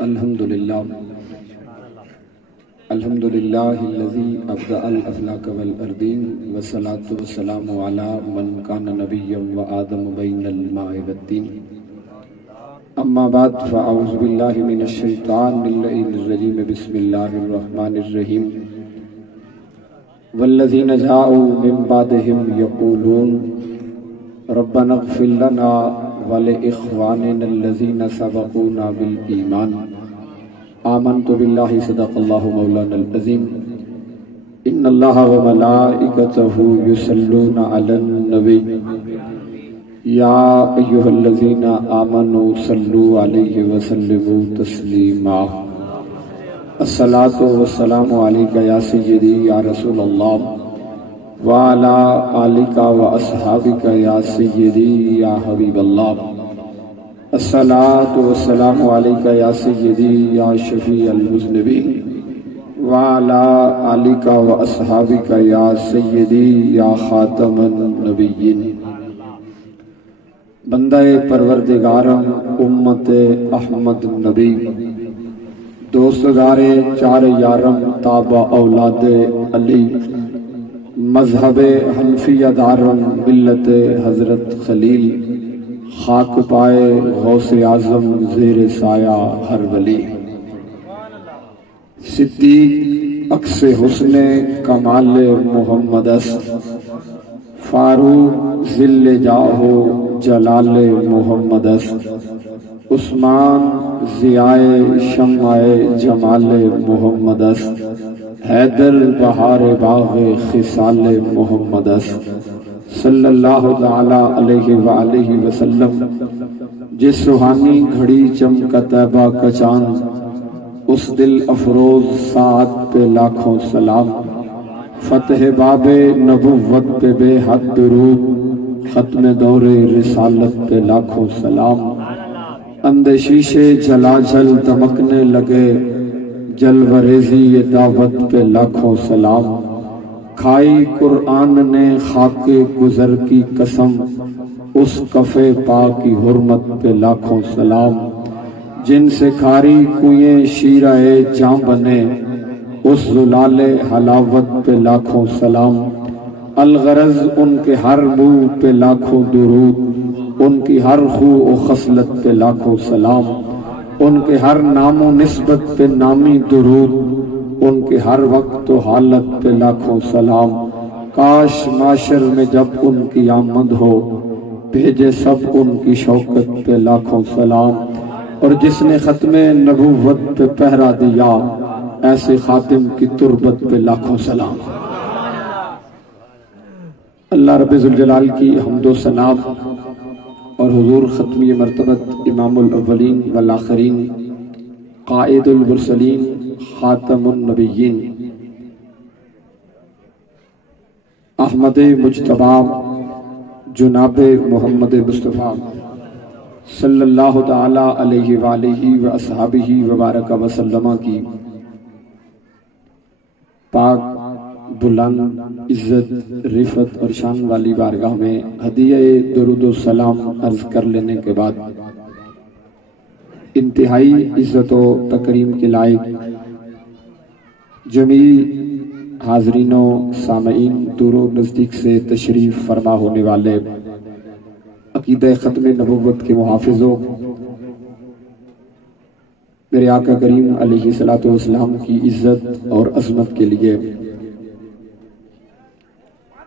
الحمدللہ الذی ابدع الافلاک والاردین والصلاة والسلام علی من کان نبیا وآدم بین الماء والطین اما بعد فاعوذ باللہ من الشیطان اللعین الرجیم بسم اللہ الرحمن الرحیم والذین جاءوا من بعدهم یقولون ربنا اغفر لنا ولإخواننا الذین سبقونا بالایمان آمنت باللہ صدق اللہ مولانا العظیم ان اللہ وملائکتہ یصلون علی النبی یا ایہا الذین آمنوا صلوا علیہ وسلموا تسلیما الصلاۃ والسلام علیک یا سیدی یا رسول اللہ وعلی آلک واصحابک یا سیدی یا حبیب اللہ الصلاة والسلام علیک یا سیدی یا شفیع المذنبین وعلی آلک واصحابک یا سیدی یا خاتم النبیین بندہ پروردگارم امت احمد نبی دوستدار چار یارم تابع اولاد علی مذہب حنفیہ دارم ملت حضرت خلیل خاک پائے غوث اعظم زیر سایہ ہر ولی صدیق عکس حسن کمال محمد است فاروق ذل جاہ جلال محمد است عثمان ضیاء شمع جمال محمد است حیدر بہار باغ خصال محمد است صلی اللہ تعالی علیہ وآلہ وسلم جس سہانی گھڑی چمکا طیبہ کا چاند اس دل افروز ساعت پہ لاکھوں سلام فتح باب نبوت پہ بے حد درود ختم دور رسالت پہ لاکھوں سلام اندشیشے جلا جل دمکنے لگے جلوریزی دعوت پہ لاکھوں سلام کھائی قرآن نے خاک گزر کی قسم اس کفے پاک کی حرمت پہ لاکھوں سلام جن سے کھاری کوئیں شیرہ جاں بنے اس زلال حلاوت پہ لاکھوں سلام الغرض ان کے ہر منہ پہ لاکھوں درود ان کی ہر خو و خصلت پہ لاکھوں سلام ان کے ہر نام و نسبت پہ نامی درود ان کے ہر وقت و حالت پہ لاکھوں سلام کاش معاشر میں جب ان کی آمد ہو بھیجے سب ان کی شوکت پہ لاکھوں سلام اور جس نے ختم نبوت پہ پہرا دیا ایسے خاتم کی تربت پہ لاکھوں سلام اللہ رب ذوالجلال کی حمد و ثنا اور حضور ختمی مرتبت امام الاولین والآخرین قائد المرسلین خاتم النبیین احمد مجتبی جناب محمد مصطفیٰ صلی اللہ تعالی علیہ وآلہ واصحابہ وبارک وسلم کی پاک بلند عزت رفعت اور شان والی بارگاہ میں ہدیہ درود و سلام عرض کر لینے کے بعد انتہائی عزت و تکریم کے لائق جمیع حاضرین و سامعین دور و نزدیک سے تشریف فرما ہونے والے عقیدہ ختم نبوت کے محافظوں میرے آقا کریم علیہ الصلوۃ والسلام کی عزت اور عظمت کے لیے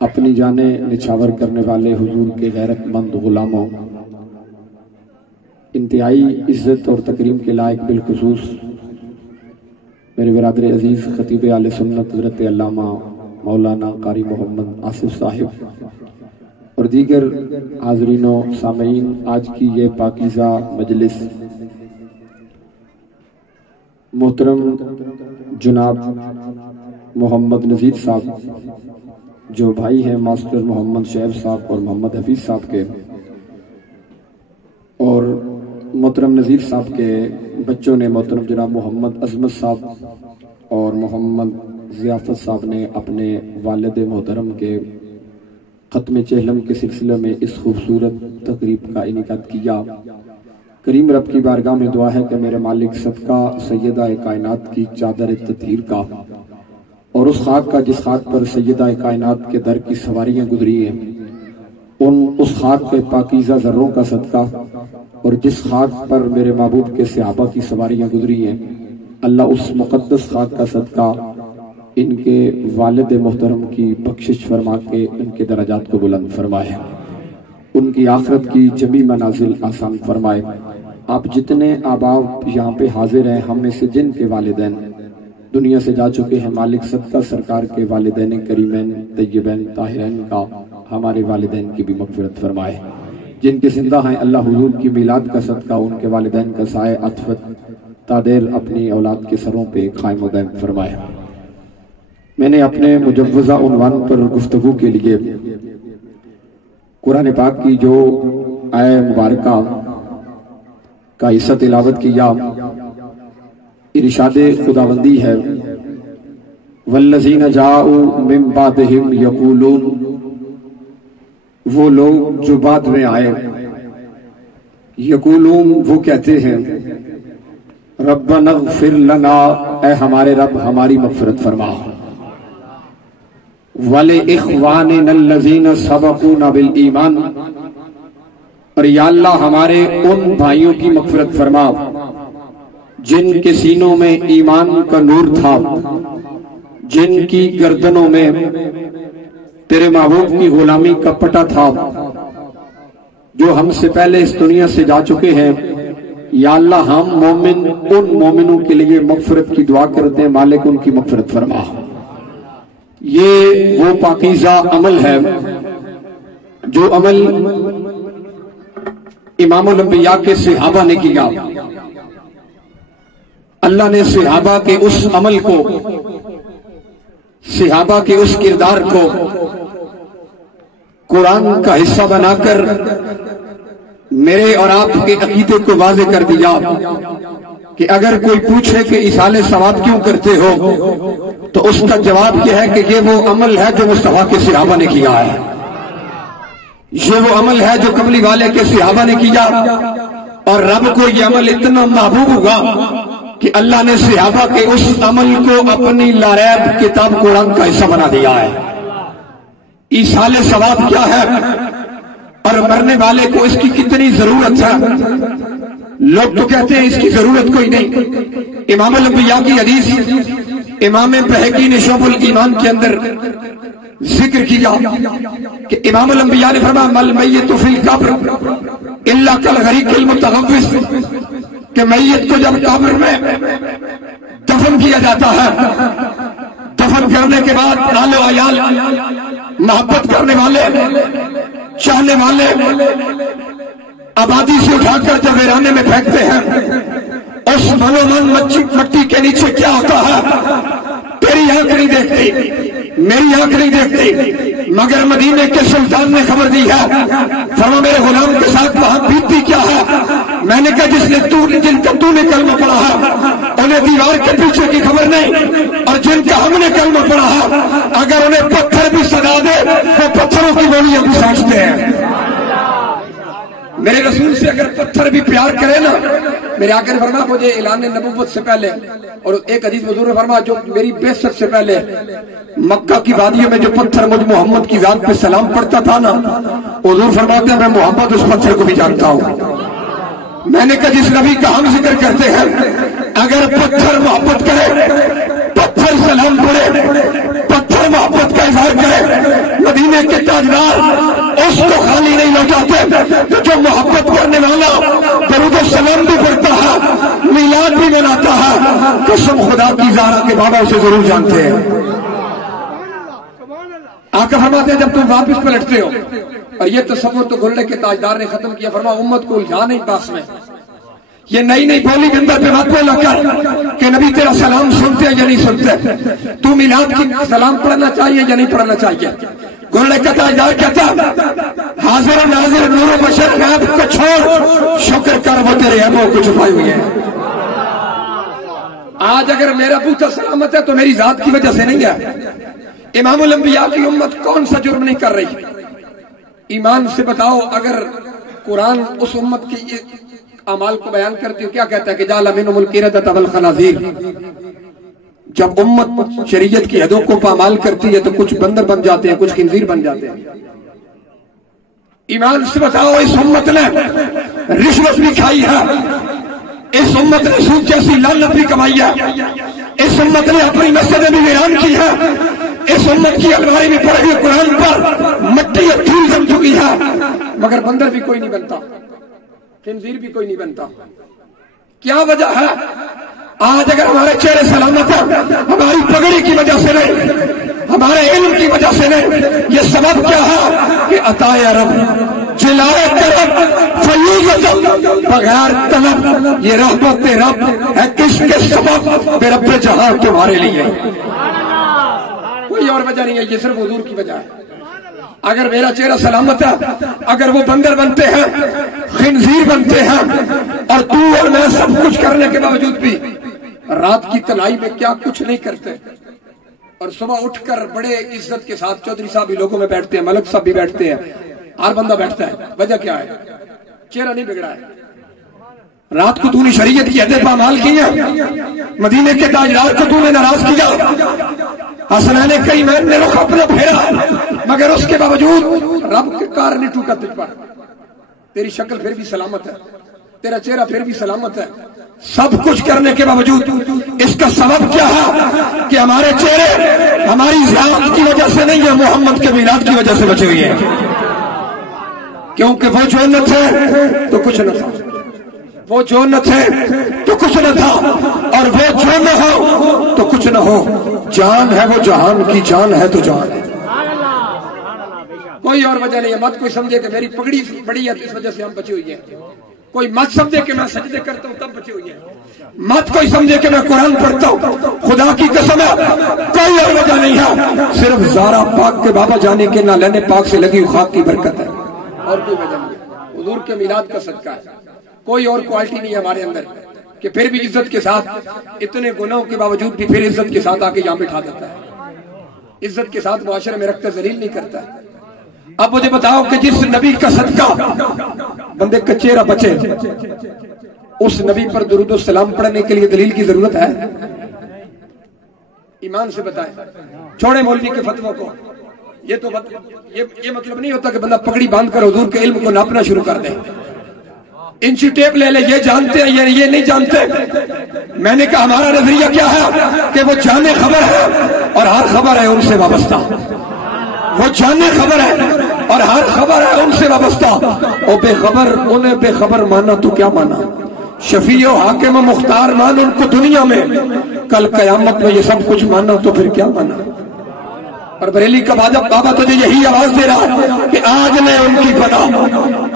اپنی جانیں نچھاور کرنے والے حضور کے غیرت مند غلاموں انتہائی عزت اور تکریم کے لائق بالخصوص میرے برادر عزیز خطیب اہل سنت حضرت علامہ مولانا قاری محمد آصف صاحب اور دیگر حاضرین و سامعین آج کی یہ پاکیزہ مجلس محترم جناب محمد نذیر صاحب جو بھائی ہیں ماسٹر محمد شعیب صاحب اور محمد حفیظ صاحب کے اور محترم نذیر صاحب کے بچوں نے محترم جناب محمد عظمت صاحب اور محمد ضیافت صاحب نے اپنے والد محترم کے ختم چہلم کے سلسلے میں اس خوبصورت تقریب کا انعقاد کیا کریم رب کی بارگاہ میں دعا ہے کہ میرے مالک صدقہ سیدہ کائنات کی چادر تطہیر کا اور اس خاک کا جس خاک پر سیدہ کائنات کے در کی سواریاں گزری ہیں، اس خاک کے پاکیزہ ذروں کا صدقہ، اور جس خاک پر میرے محبوب کے صحابہ کی سواریاں گزری ہیں، اللہ اس مقدس خاک کا صدقہ ان کے والد محترم کی بخشش فرما کے ان کے درجات کو بلند فرمائے، ان کی آخرت کی جمی منازل آسان فرمائے۔ آپ جتنے آباء یہاں پہ حاضر ہیں، ہم میں سے جن کے والدین دنیا سے جا چکے ہیں، مالک صدقہ سرکار کے والدین کریمین طیبین طاہرین کا ہمارے والدین کی بھی مغفرت فرمائے۔ جن کے زندہ ہیں اللہ حضور کی میلاد کا صدقہ ان کے والدین کا سائے عطفت تادیر اپنی اولاد کے سروں پہ قائم و دائم فرمائے۔ میں نے اپنے مجوزہ عنوان پر گفتگو کے لیے قرآن پاک کی جو آیہ مبارکہ کا حصہ تلاوت کیا، ارشاد خداوندی ہے والذین جاءوا من بعدہم یقولون، وہ لوگ جو بعد میں آئے، یقولون وہ کہتے ہیں، ربنا اغفر لنا، اے ہمارے رب ہماری مغفرت فرما، وَلِإِخْوَانِنَا الَّذِينَ سَبَقُونَا بِالْإِيمَانِ، اور یا اللہ ہمارے ان بھائیوں کی مغفرت فرما جن کے سینوں میں ایمان کا نور تھا، جن کی گردنوں میں تیرے محبوب کی غلامی کا پٹا تھا، جو ہم سے پہلے اس دنیا سے جا چکے ہیں۔ یا اللہ ہم مومن ان مومنوں کے لیے مغفرت کی دعا کرتے ہیں، مالک ان کی مغفرت فرما۔ یہ وہ پاکیزہ عمل ہے جو عمل امام الانبیاء کے صحابہ نے کیا۔ اللہ نے صحابہ کے اس عمل کو، صحابہ کے اس کردار کو قرآن کا حصہ بنا کر میرے اور آپ کے عقیدے کو واضح کر دیا کہ اگر کوئی پوچھے کہ ایصال ثواب کیوں کرتے ہو تو اس کا جواب یہ ہے کہ یہ وہ عمل ہے جو مصطفیٰ کے صحابہ نے کیا ہے، یہ وہ عمل ہے جو قبلی والے کے صحابہ نے کیا، اور رب کو یہ عمل اتنا محبوب ہوگا کہ اللہ نے صحابہ کے اس عمل کو اپنی لاریب کتاب قرآن کا حصہ بنا دیا ہے۔ ایصال ثواب کیا ہے اور مرنے والے کو اس کی کتنی ضرورت ہے؟ لوگ تو کہتے ہیں اس کی ضرورت کوئی نہیں۔ امام الانبیاء کی حدیث امام بہقی نے شعب الایمان کے اندر ذکر کیا کہ امام الانبیاء نے فرمایا مل میت فی القبر الا کالغریق المتغوث، کہ میت کو جب قبر میں دفن کیا جاتا ہے، دفن کرنے کے بعد آل و عیال، محبت کرنے والے، چاہنے والے آبادی سے اٹھا کر جب ویرانے میں پھینکتے ہیں، اس من و من مٹی کے نیچے کیا ہوتا ہے تیری آنکھ نہیں دیکھتی، میری آنکھ نہیں دیکھتی، مگر مدینے کے سلطان نے خبر دی ہے۔ فرمایا میرے غلام کے ساتھ وہاں بیتتی کیا ہے؟ میں نے کہا جن کا تو نے کلمہ پڑھا ہے انہیں دیوار کے پیچھے کی خبر نہیں، اور جن کا ہم نے کلمہ پڑھا ہے اگر انہیں پتھر بھی سجا دے وہ پتھروں کی بولیاں بھی سمجھتے ہیں۔ میرے رسول سے اگر پتھر بھی پیار کرے نا، میرے آقا نے فرمایا مجھے اعلان نبوت سے پہلے، اور ایک حدیث حضور نے فرمایا جو میری بعثت سے پہلے مکہ کی وادیوں میں جو پتھر مجھ محمد کی ذات پہ سلام پڑھتا تھا نا، حضور فرماتے ہیں میں محمد اس پتھر کو بھی جانتا ہوں۔ میں نے کہا جس نبی کا ہم ذکر کرتے ہیں اگر پتھر محبت کرے، پتھر سلام پڑھے، پتھر محبت کا اظہار کرے، مدینے کے تاجدار اس کو خالی نہیں لوٹاتے۔ جو محبت کرنے والا درود و سلام بھی پڑھتا ہے، میلاد بھی مناتا ہے، قسم خدا کی زہرا کے بابا اسے ضرور جانتے ہیں۔ آقا فرماتے ہیں جب تم واپس پلٹتے ہو، اور یہ تصور تو گھوڑے کے تاجدار نے ختم کیا، فرمایا امت کو الجھا نہیں پاس میں، یہ نئی نئی بولی ممبر پہ مت بولا کر کہ نبی تیرا سلام سنتے یا نہیں سنتے، تو میلاد کی سلام پڑھنا چاہیے یا نہیں پڑھنا چاہیے۔ گھوڑے کا تاجدار کہتا حاضر و ناظر نور و بشر غیب کو چھوڑ، شکر کر وہ تیرے عیبوں کو چھپائے ہوئے ہیں۔ آج اگر میرا بوتا سلامت ہے تو میری ذات کی وجہ سے نہیں ہے۔ امام الانبیاء کی امت کون سا جرم نہیں کر رہی؟ ایمان سے بتاؤ اگر قرآن اس امت کی اعمال کو بیان کرتی ہوں، کیا کہتا ہے کہ جعل منہم القردۃ والخنازیر، جب امت شریعت کی حدوں کو پامال کرتی ہے تو کچھ بندر بن جاتے ہیں، کچھ خنزیر بن جاتے ہیں۔ ایمان سے بتاؤ، اس امت نے رشوت بھی کھائی ہے، اس امت نے سود جیسی لعنت بھی کمائی ہے، اس امت نے اپنی مسجدیں بھی ویران کی ہے، اس امت کی الماری میں پڑے ہوئے قرآن پر مٹی اور دھول جم چکی ہے، مگر بندر بھی کوئی نہیں بنتا، خنزیر بھی کوئی نہیں بنتا۔ کیا وجہ ہے؟ آج اگر ہمارے چہرے سلامت ہیں، ہماری پگڑی کی وجہ سے نہیں، ہمارے علم کی وجہ سے نہیں، یہ سبب کیا ہے کہ عطائے رب، جلائے طلب، فیوض بغیر طلب، یہ رحمت رب ہے کس کے سبب؟ بے رب جہاں تمہارے لیے، کوئی اور وجہ نہیں ہے، یہ صرف حضور کی وجہ ہے۔ اگر میرا چہرہ سلامت ہے، اگر وہ بندر بنتے ہیں، خنزیر بنتے ہیں، اور تو اور میں سب کچھ کرنے کے باوجود بھی رات کی تنہائی میں کیا کچھ نہیں کرتے، اور صبح اٹھ کر بڑے عزت کے ساتھ چودھری صاحب بھی لوگوں میں بیٹھتے ہیں، ملک صاحب بھی بیٹھتے ہیں، ہر بندہ بیٹھتا ہے، وجہ کیا ہے؟ چہرہ نہیں بگڑا ہے۔ رات کو تو نے شریعت کی حدیں پامال کی ہیں، مدینے کے تاجدار کو تو نے ناراض کیا، حسنین کریمین نے رخ اپنا پھیرا، مگر اس کے باوجود رب کے کار نہیں ٹوٹا تجھ پر، تیری شکل پھر بھی سلامت ہے، تیرا چہرہ پھر بھی سلامت ہے، سب کچھ کرنے کے باوجود۔ اس کا سبب کیا ہے کہ ہمارے چہرے ہماری ذات کی وجہ سے نہیں ہے، محمد کے میلاد کی وجہ سے بچے ہوئے ہیں، کیونکہ وہ جو نہ تھے تو کچھ نہ تھا، وہ جو نہ تھے تو کچھ نہ تھا، اور وہ جو نہ ہو تو کچھ نہ ہو۔ جان ہے وہ جہان کی، جان ہے تو جان ہے، کوئی اور وجہ نہیں ہے۔ مت کوئی سمجھے کہ میری پگڑی بڑی ہے اس وجہ سے ہم بچے ہوئے ہیں، کوئی مت سمجھے کہ میں سجدے کرتا ہوں تب بچے ہوئے ہیں، مت کوئی سمجھے کہ میں قرآن پڑھتا ہوں، خدا کی قسم ہے کوئی اور وجہ نہیں ہے، صرف زارا پاک کے بابا جانے کے نہ لینے پاک سے لگی خاک کی برکت ہے، اور کوئی وجہ نہیں ہے، حضور کے میلاد کا صدقہ ہے۔ کوئی اور کوالٹی نہیں ہے ہمارے اندر کہ پھر بھی عزت کے ساتھ، اتنے گناہوں کے باوجود بھی پھر عزت کے ساتھ آ کے یہاں بٹھا دیتا ہے، عزت کے ساتھ معاشرے میں رکھتا ذلیل نہیں کرتا ہے۔ اب مجھے بتاؤ کہ جس نبی کا صدقہ بندے کا چہرہ بچے، اس نبی پر درود و سلام پڑھنے کے لیے دلیل کی ضرورت ہے؟ ایمان سے بتائیں، چھوڑے مولوی کے فتووں کو، یہ مطلب نہیں ہوتا کہ بندہ پگڑی باندھ کر حضور کے علم کو ناپنا شروع کر دے، انچی ٹیپ لے لے، یہ جانتے ہیں یہ نہیں جانتے۔ میں نے کہا ہمارا نظریہ کیا ہے کہ وہ جانے خبر ہے اور ہر خبر ہے ان سے وابستہ، وہ جانے خبر ہے اور ہر خبر ہے ان سے وابستہ، او بے خبر انہیں بے خبر مانا تو کیا مانا، شفیع و حاکم و مختار مان ان کو دنیا میں، کل قیامت میں یہ سب کچھ مانا تو پھر کیا مانا۔ اور بریلی کا بابا تجھے یہی آواز دے رہا کہ آج میں ان کی بنا،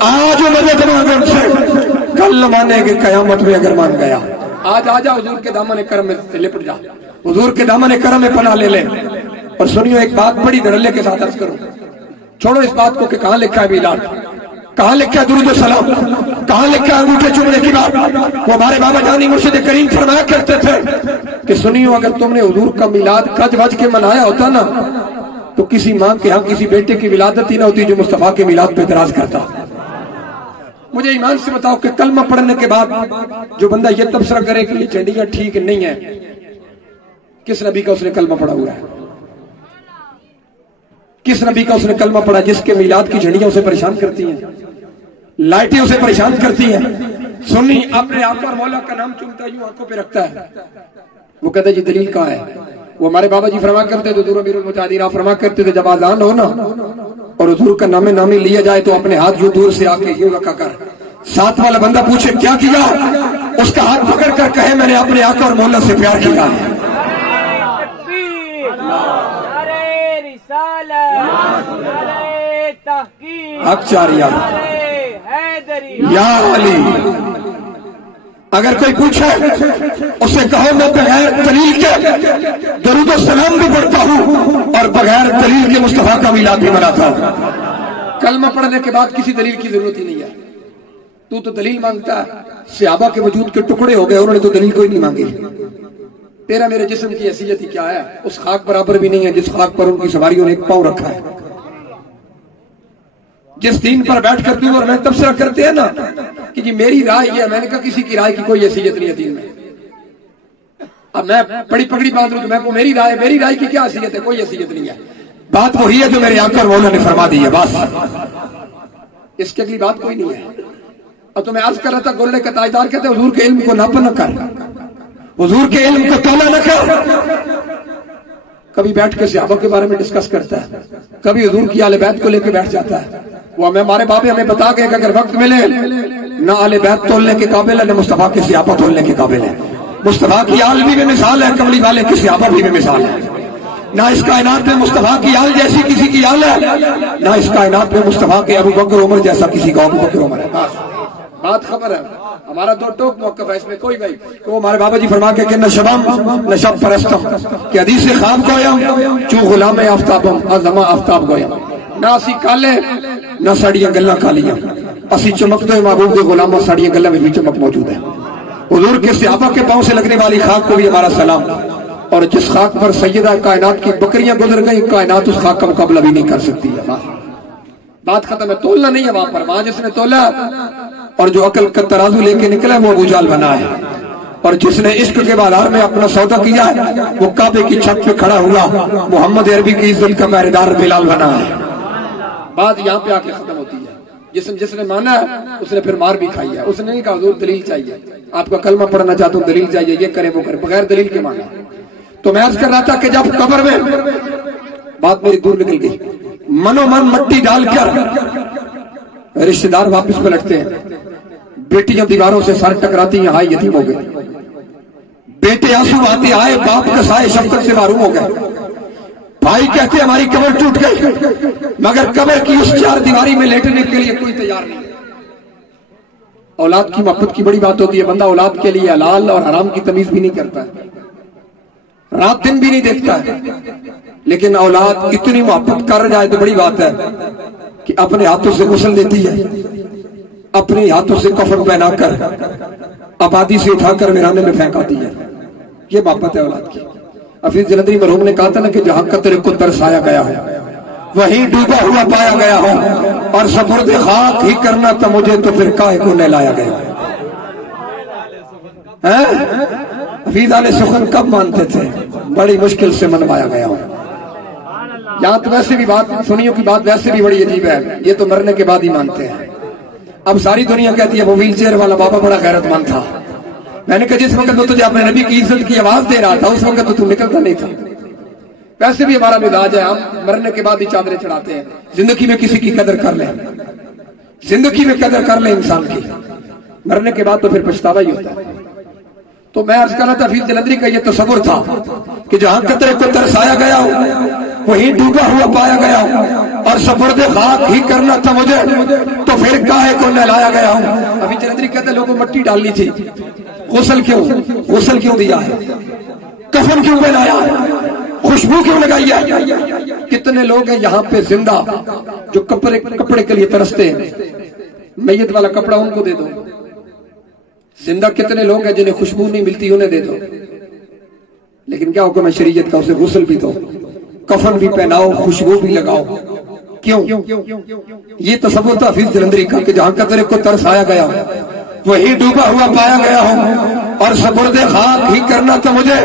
آج مدد مانگے ان سے، کل مانے گے قیامت میں اگر مان گیا۔ آج آجا حضور کے دامن کرم میں لپٹ جا، حضور کے دامن کرم میں پناہ لے لے۔ اور سنیو ایک بات بڑی دھڑلے کے ساتھ عرض کروں، چھوڑو اس بات کو کہ کہاں لکھا ہے میلاد، کہاں لکھا ہے درود و سلام، کہاں لکھا ہے انگوٹھے چومنے کی بات۔ وہ ہمارے بابا جانی مرشد کریم فرمایا کرتے تھے کہ سنیو اگر تم نے حضور کا میلاد کج وج کے منایا ہوتا نا تو کسی ماں کے ہاں کسی بیٹے کی ولادت ہی نہ ہوتی جو مصطفیٰ کے میلاد پہ اعتراض کرتا۔ مجھے ایمان سے بتاؤ کہ کلمہ پڑھنے کے بعد جو بندہ یہ تبصرہ کرے کہ یہ چنڈیاں ٹھیک نہیں ہیں، کس نبی کا اس نے کلمہ پڑھا ہوا ہے؟ کس نبی کا اس نے کلمہ پڑھا جس کے میلاد کی جھنڈیاں اسے پریشان کرتی ہیں، لائٹیں اسے پریشان کرتی ہیں؟ سنی اپنے آقا اور مولا کا نام چنتا ہے، یوں آنکھوں پہ رکھتا ہے، وہ کہتا ہے جی دلیل کہاں ہے؟ وہ ہمارے بابا جی فرما کرتے تھے، حضور امیر المجاہدین آپ فرما کرتے تھے جب اذان ہو نا اور حضور کا نام نامی لیا جائے تو اپنے ہاتھ یوں دور سے آ کے یوں رکھا کر، ساتھ والا بندہ پوچھے کیا کیا، اس کا ہاتھ پکڑ کر کہے میں نے اپنے آقا اور مولا سے پیار کیا۔ حق چاریا یا علی، اگر کوئی پوچھے اسے کہو میں بغیر دلیل کے درود و سلام بھی پڑھتا ہوں اور بغیر دلیل کے مصطفیٰ کا میلاد بھی مناتا ہوں۔ کلمہ پڑھنے کے بعد کسی دلیل کی ضرورت ہی نہیں ہے، تو دلیل مانگتا ہے۔ صحابہ کے وجود کے ٹکڑے ہو گئے، انہوں نے تو دلیل کوئی نہیں مانگی۔ تیرا میرے جسم کی حیثیت ہی کیا ہے؟ اس خاک برابر بھی نہیں ہے جس خاک پر ان کی سواریوں نے ایک پاؤں رکھا ہے۔ جس دین پر بیٹھ کر تم اور میں تبصرہ کرتے ہیں نا کہ جی میری رائے یہ ہے، میں نے کہا کسی کی رائے کی کوئی حیثیت نہیں ہے دین میں. اب میں بڑی پگڑی باندھ لوں تو میں کو میری رائے کی کیا حیثیت ہے؟ کوئی حیثیت نہیں ہے. بات وہی ہے جو میرے آقا اور مولا نے فرما دی ہے، بس اس کے اگلی بات کوئی نہیں ہے. اور تو میں عرض کر رہا تھا گولے کا تاجدار کہتے ہیں حضور کے علم کو ناپ نہ کر، حضور کے علم کو تولا نہ کر. کبھی بیٹھ کے صحابہ کے بارے میں ڈسکس کرتا ہے، کبھی حضور کی اہل بیت کو لے کے بیٹھ جاتا ہے. وہ ہمارے بابے ہمیں بتا گئے کہ اگر وقت ملے نہ اہل بیت تولنے کے قابل ہے نہ مصطفیٰ کے صحابہ تولنے کے قابل ہے. مصطفیٰ کی آل بھی میں مثال ہے، کملی والے کے صحابہ بھی میں مثال ہے. نہ اس کائنات میں مصطفیٰ کی آل جیسی کسی کی آل ہے، نہ اس کائنات میں مصطفیٰ کے ابو بکر عمر جیسا کسی کا ابو بکر عمر ہے. بات خبر ہے. ہمارا دو ٹوک موقف ہے اس میں کوئی بھائی کہ وہ ہمارے بابا جی فرما کے کہ نشبم نشب پرستم کہ حدیث خواب گویم چو غلام آفتابم ازما آفتاب گویم. نہ اسی کالے نہ ساڑیاں گلاں کالیاں، اسی چمکتے محبوب دے غلام اور ساڑیاں گلاں میں بھی چمک موجود ہے. حضور کے صحابہ کے پاؤں سے لگنے والی خاک کو بھی ہمارا سلام. اور جس خاک پر سیدہ کائنات کی بکریاں گزر گئی، کائنات اس خاک کا مقابلہ بھی نہیں کر سکتی ہے. بات ختم ہے. تولنا نہیں ہے وہاں پر، وہاں جس نے تولا اور جو عقل کا ترازو لے کے نکلا وہ ابو جہل بنا ہے. اور جس نے عشق کے بازار میں اپنا سودا کیا ہے وہ کعبے کی چھت پہ کھڑا ہوا محمد عربی کی عزت کا پہرےدار بلال بنا ہے. بات یہاں پہ آ کے ختم ہوتی ہے. جس نے مانا ہے اس نے پھر مار بھی کھائی ہے. اس نے نہیں کہا حضور دلیل چاہیے، آپ کا کلمہ پڑھنا چاہتا ہوں دلیل چاہیے، یہ کرے وہ کرے، بغیر دلیل کے مانا. تو میں عرض کر رہا تھا کہ جب قبر میں بات میری دور نکل گئی، منو من مٹی ڈال کر رشتہ دار واپس پلٹتے ہیں، بیٹیاں دیواروں سے سر ٹکراتی ہیں، ہائے یتیم ہو گئے، بیٹے آنسو آتے آئے باپ کا سائے شفقت سے محروم ہو گئے، بھائی کہتے ہماری قبر ٹوٹ گئی، مگر قبر کی اس چار دیواری میں لیٹنے کے لیے کوئی تیار نہیں. اولاد کی محبت کی بڑی بات ہوتی ہے. بندہ اولاد کے لیے حلال اور حرام کی تمیز بھی نہیں کرتا ہے، رات دن بھی نہیں دیکھتا ہے، لیکن اولاد اتنی محبت کر جائے تو بڑی بات ہے کہ اپنے ہاتھوں سے غسل دیتی ہے، اپنے ہاتھوں سے کفن پہنا کر آبادی سے اٹھا کر ویرانے میں پھینکاتی ہے. یہ محبت ہے اولاد کی. حفیظ جلندری مرحوم نے کہا تھا نا کہ جہاں قطرے کو ترسایا گیا ہو وہیں ڈوبا ہوا پایا گیا ہو، اور سپرد خاک ہی کرنا تھا مجھے تو پھر کاہے کو نہلایا گیا. حفیظ آل سخن کب مانتے تھے؟ بڑی مشکل سے منوایا گیا ہو. یہاں تو ویسے بھی بات سنیوں کی بات ویسے بھی بڑی عجیب ہے، یہ تو مرنے کے بعد ہی مانتے ہیں. اب ساری دنیا کہتی ہے وہ ویل چیئر والا بابا بڑا غیرت مند تھا. میں نے کہا جس وقت وہ تجھے اپنے نبی کی عزت کی آواز دے رہا تھا اس وقت تو تم نکلتا نہیں تھا. ویسے بھی ہمارا مزاج ہے ہم مرنے کے بعد ہی چادریں چڑھاتے ہیں. زندگی میں کسی کی قدر کر لیں، زندگی میں قدر کر لیں انسان کی، مرنے کے بعد تو پھر پچھتاوا ہی ہوتا ہے. تو میں عرض کر رہا تھا حفیظ جلندری کا یہ تصور تھا کہ جہاں قطرے کو ترسایا گیا ہو وہیں ڈوبا ہوا پایا گیا ہو، اور سپرد خاک ہی کرنا تھا مجھے تو پھر کاہے کو نہلایا گیا ہوں. حفیظ جلندری کہتے ہیں لوگوں مٹی ڈالنی تھی، غسل کیوں دیا ہے، کفن کیوں پہنایا ہے، خوشبو کیوں لگائی ہے. کتنے لوگ ہیں یہاں پہ زندہ جو کپڑے کے لیے ترستے ہیں، میت والا کپڑا ان کو دے دو. زندہ کتنے لوگ ہیں جنہیں خوشبو نہیں ملتی، انہیں دے دو. لیکن کیا حکم ہے شریعت کا؟ اسے غسل بھی دو، کفن بھی پہناؤ، خوشبو بھی لگاؤ. کیوں؟ یہ تصور تھا حفیظ جلندری کا کہ جہاں قطرے کو ترسایا گیا وہی ڈوبا ہوا پایا گیا ہوں، اور سپرد خاک ہی کرنا تھا مجھے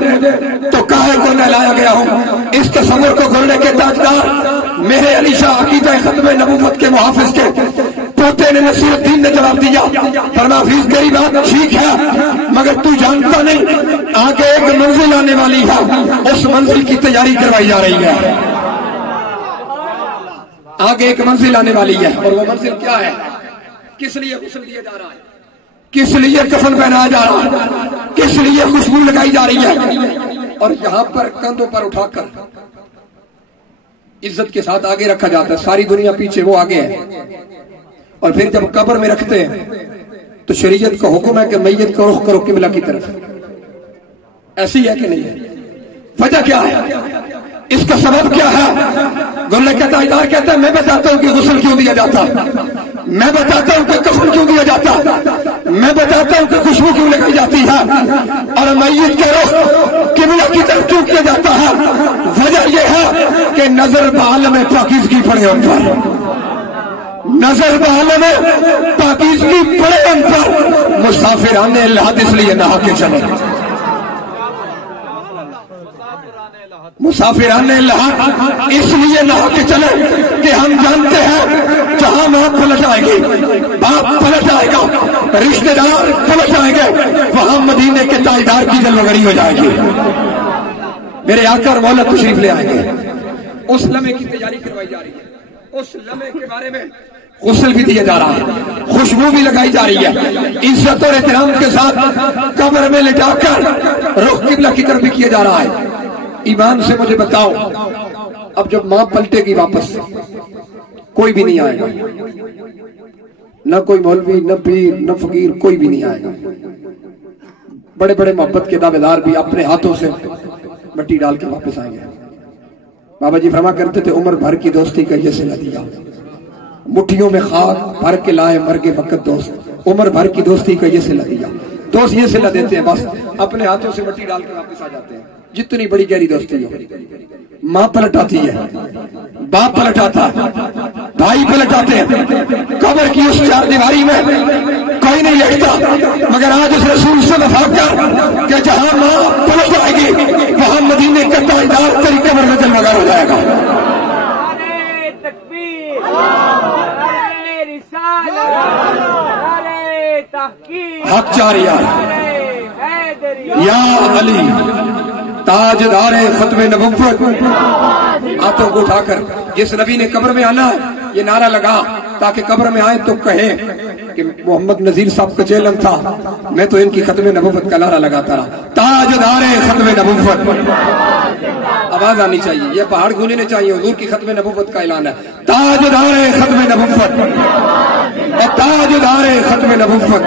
تو کاہے کو نہلایا گیا ہوں. اس تصور کو گھوڑنے کے تاجدار میرے علی شاہ عقیدہ ختم نبوت کے محافظ کے پوتے نے نصیر الدین نے جواب دیا، فرمایا حفیظ تیری بات ٹھیک ہے مگر تو جانتا نہیں آگے ایک منزل آنے والی ہے، اس منزل کی تیاری کروائی جا رہی ہے. آگے ایک منزل آنے والی ہے، اور وہ منزل کیا ہے؟ کس لیے غسل دیا جا رہا ہے، کس لیے کفن پہنایا جا رہا ہے، کس لیے خوشبو لگائی جا رہی ہے. اور یہاں پر کندھوں پر اٹھا کر عزت کے ساتھ آگے رکھا جاتا ہے، ساری دنیا پیچھے، وہ آگے ہے. اور پھر جب قبر میں رکھتے ہیں تو شریعت کا حکم ہے کہ میت کو رخ کرو قبلہ کی طرف. ایسی ہے کہ نہیں ہے؟ وجہ کیا ہے؟ اس کا سبب کیا ہے؟ گلے کا تاجدار کہتا ہے میں بتاتا ہوں کہ غسل کیوں دیا جاتا، میں بتاتا ہوں کہ کفن کیوں دیا جاتا، میں بتاتا ہوں کہ خوشبو کیوں لگائی جاتی ہے، اور میت کے رخ قبلہ کی طرف کیوں کیا جاتا ہے. وجہ یہ ہے کہ نظر بعالم پاکیزگی پڑے ان پر. نظر بعالم پاکیزگی پڑے ان پر مسافران الہد اس لیے نہا کے چلے مسافران الہد اس لیے نہا کے چلے کہ ہم جانتے ہیں جہاں ماں پلٹ آئے گی باپ پلٹ آئے گا رشتہ دار پلٹ آئے گے وہاں مدینے کے تاجدار کی جلوگری ہو جائے گی میرے آقا اور مولا تشریف لے آئیں گے اس لمحے کی تیاری کروائی جا رہی ہے اس لمحے کے بارے میں غسل بھی دیا جا رہا ہے خوشبو بھی لگائی جا رہی ہے عزت اور احترام کے ساتھ قبر میں لٹا کر رخ قبلہ کی طرف بھی کیا جا رہا ہے ایمان سے مجھے بتاؤ اب جب ماں پلٹے گی واپس کوئی بھی نہیں آئے گا نہ کوئی مولوی نہ پیر نہ فقیر کوئی بھی نہیں آئے گا بڑے بڑے محبت کے دعوے دار بھی اپنے ہاتھوں سے مٹی ڈال کے واپس آئیں گے بابا جی فرما کرتے تھے عمر بھر کی دوستی کا یہ صلہ دیا مٹھیوں میں خاک بھر کے لائے مرگے وقت دوست عمر بھر کی دوستی کا یہ صلہ دیا دوست یہ صلہ دیتے ہیں بس اپنے ہاتھوں سے مٹی ڈال کے واپس آ جاتے ہیں جتنی بڑی گہری دوستی ہو ماں پلٹاتی ہے باپ پلٹاتا بھائی پلٹاتے ہیں قبر کی اس چار دیواری میں کوئی نہیں لڑتا مگر آج اس رسول سے وفا کر کہ جہاں ماں پلٹ آئے گی وہاں مدینے کا تاجدار تیری قبر میں جلوگر ہو جائے گا حق جاریہ یا علی تاجدار ختم نبوت ہاتھوں کو اٹھا کر جس نبی نے قبر میں آنا یہ نعرہ لگا تاکہ قبر میں آئے تو کہے کہ محمد نذیر صاحب کا چیلن تھا میں تو ان کی ختم نبوت کا نعرہ لگاتا رہا تاجدار ختم نبوت آواز آنی چاہیے یہ پہاڑ گونجنے چاہیے حضور کی ختم نبوت کا اعلان ہے تاجدار ختم نبوت تاجدار ختم نبوت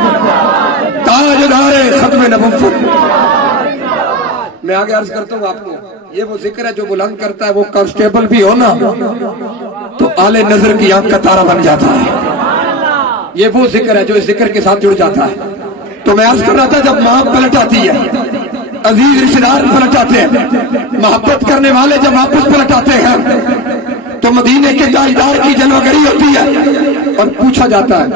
تاجدار ختم نبوت میں آگے عرض کرتا ہوں آپ کو یہ وہ ذکر ہے جو بلند کرتا ہے وہ کانسٹیبل بھی ہو نا تو آل نظر کی آنکھ کا تارا بن جاتا ہے یہ وہ ذکر ہے جو اس ذکر کے ساتھ جڑ جاتا ہے تو میں عرض کر رہا تھا جب ماں پلٹ آتی ہے عزیز رشتہ دار پلٹ آتے ہیں محبت کرنے والے جب واپس پلٹ آتے ہیں تو مدینے کے تاجدار کی جلوگری ہوتی ہے اور پوچھا جاتا ہے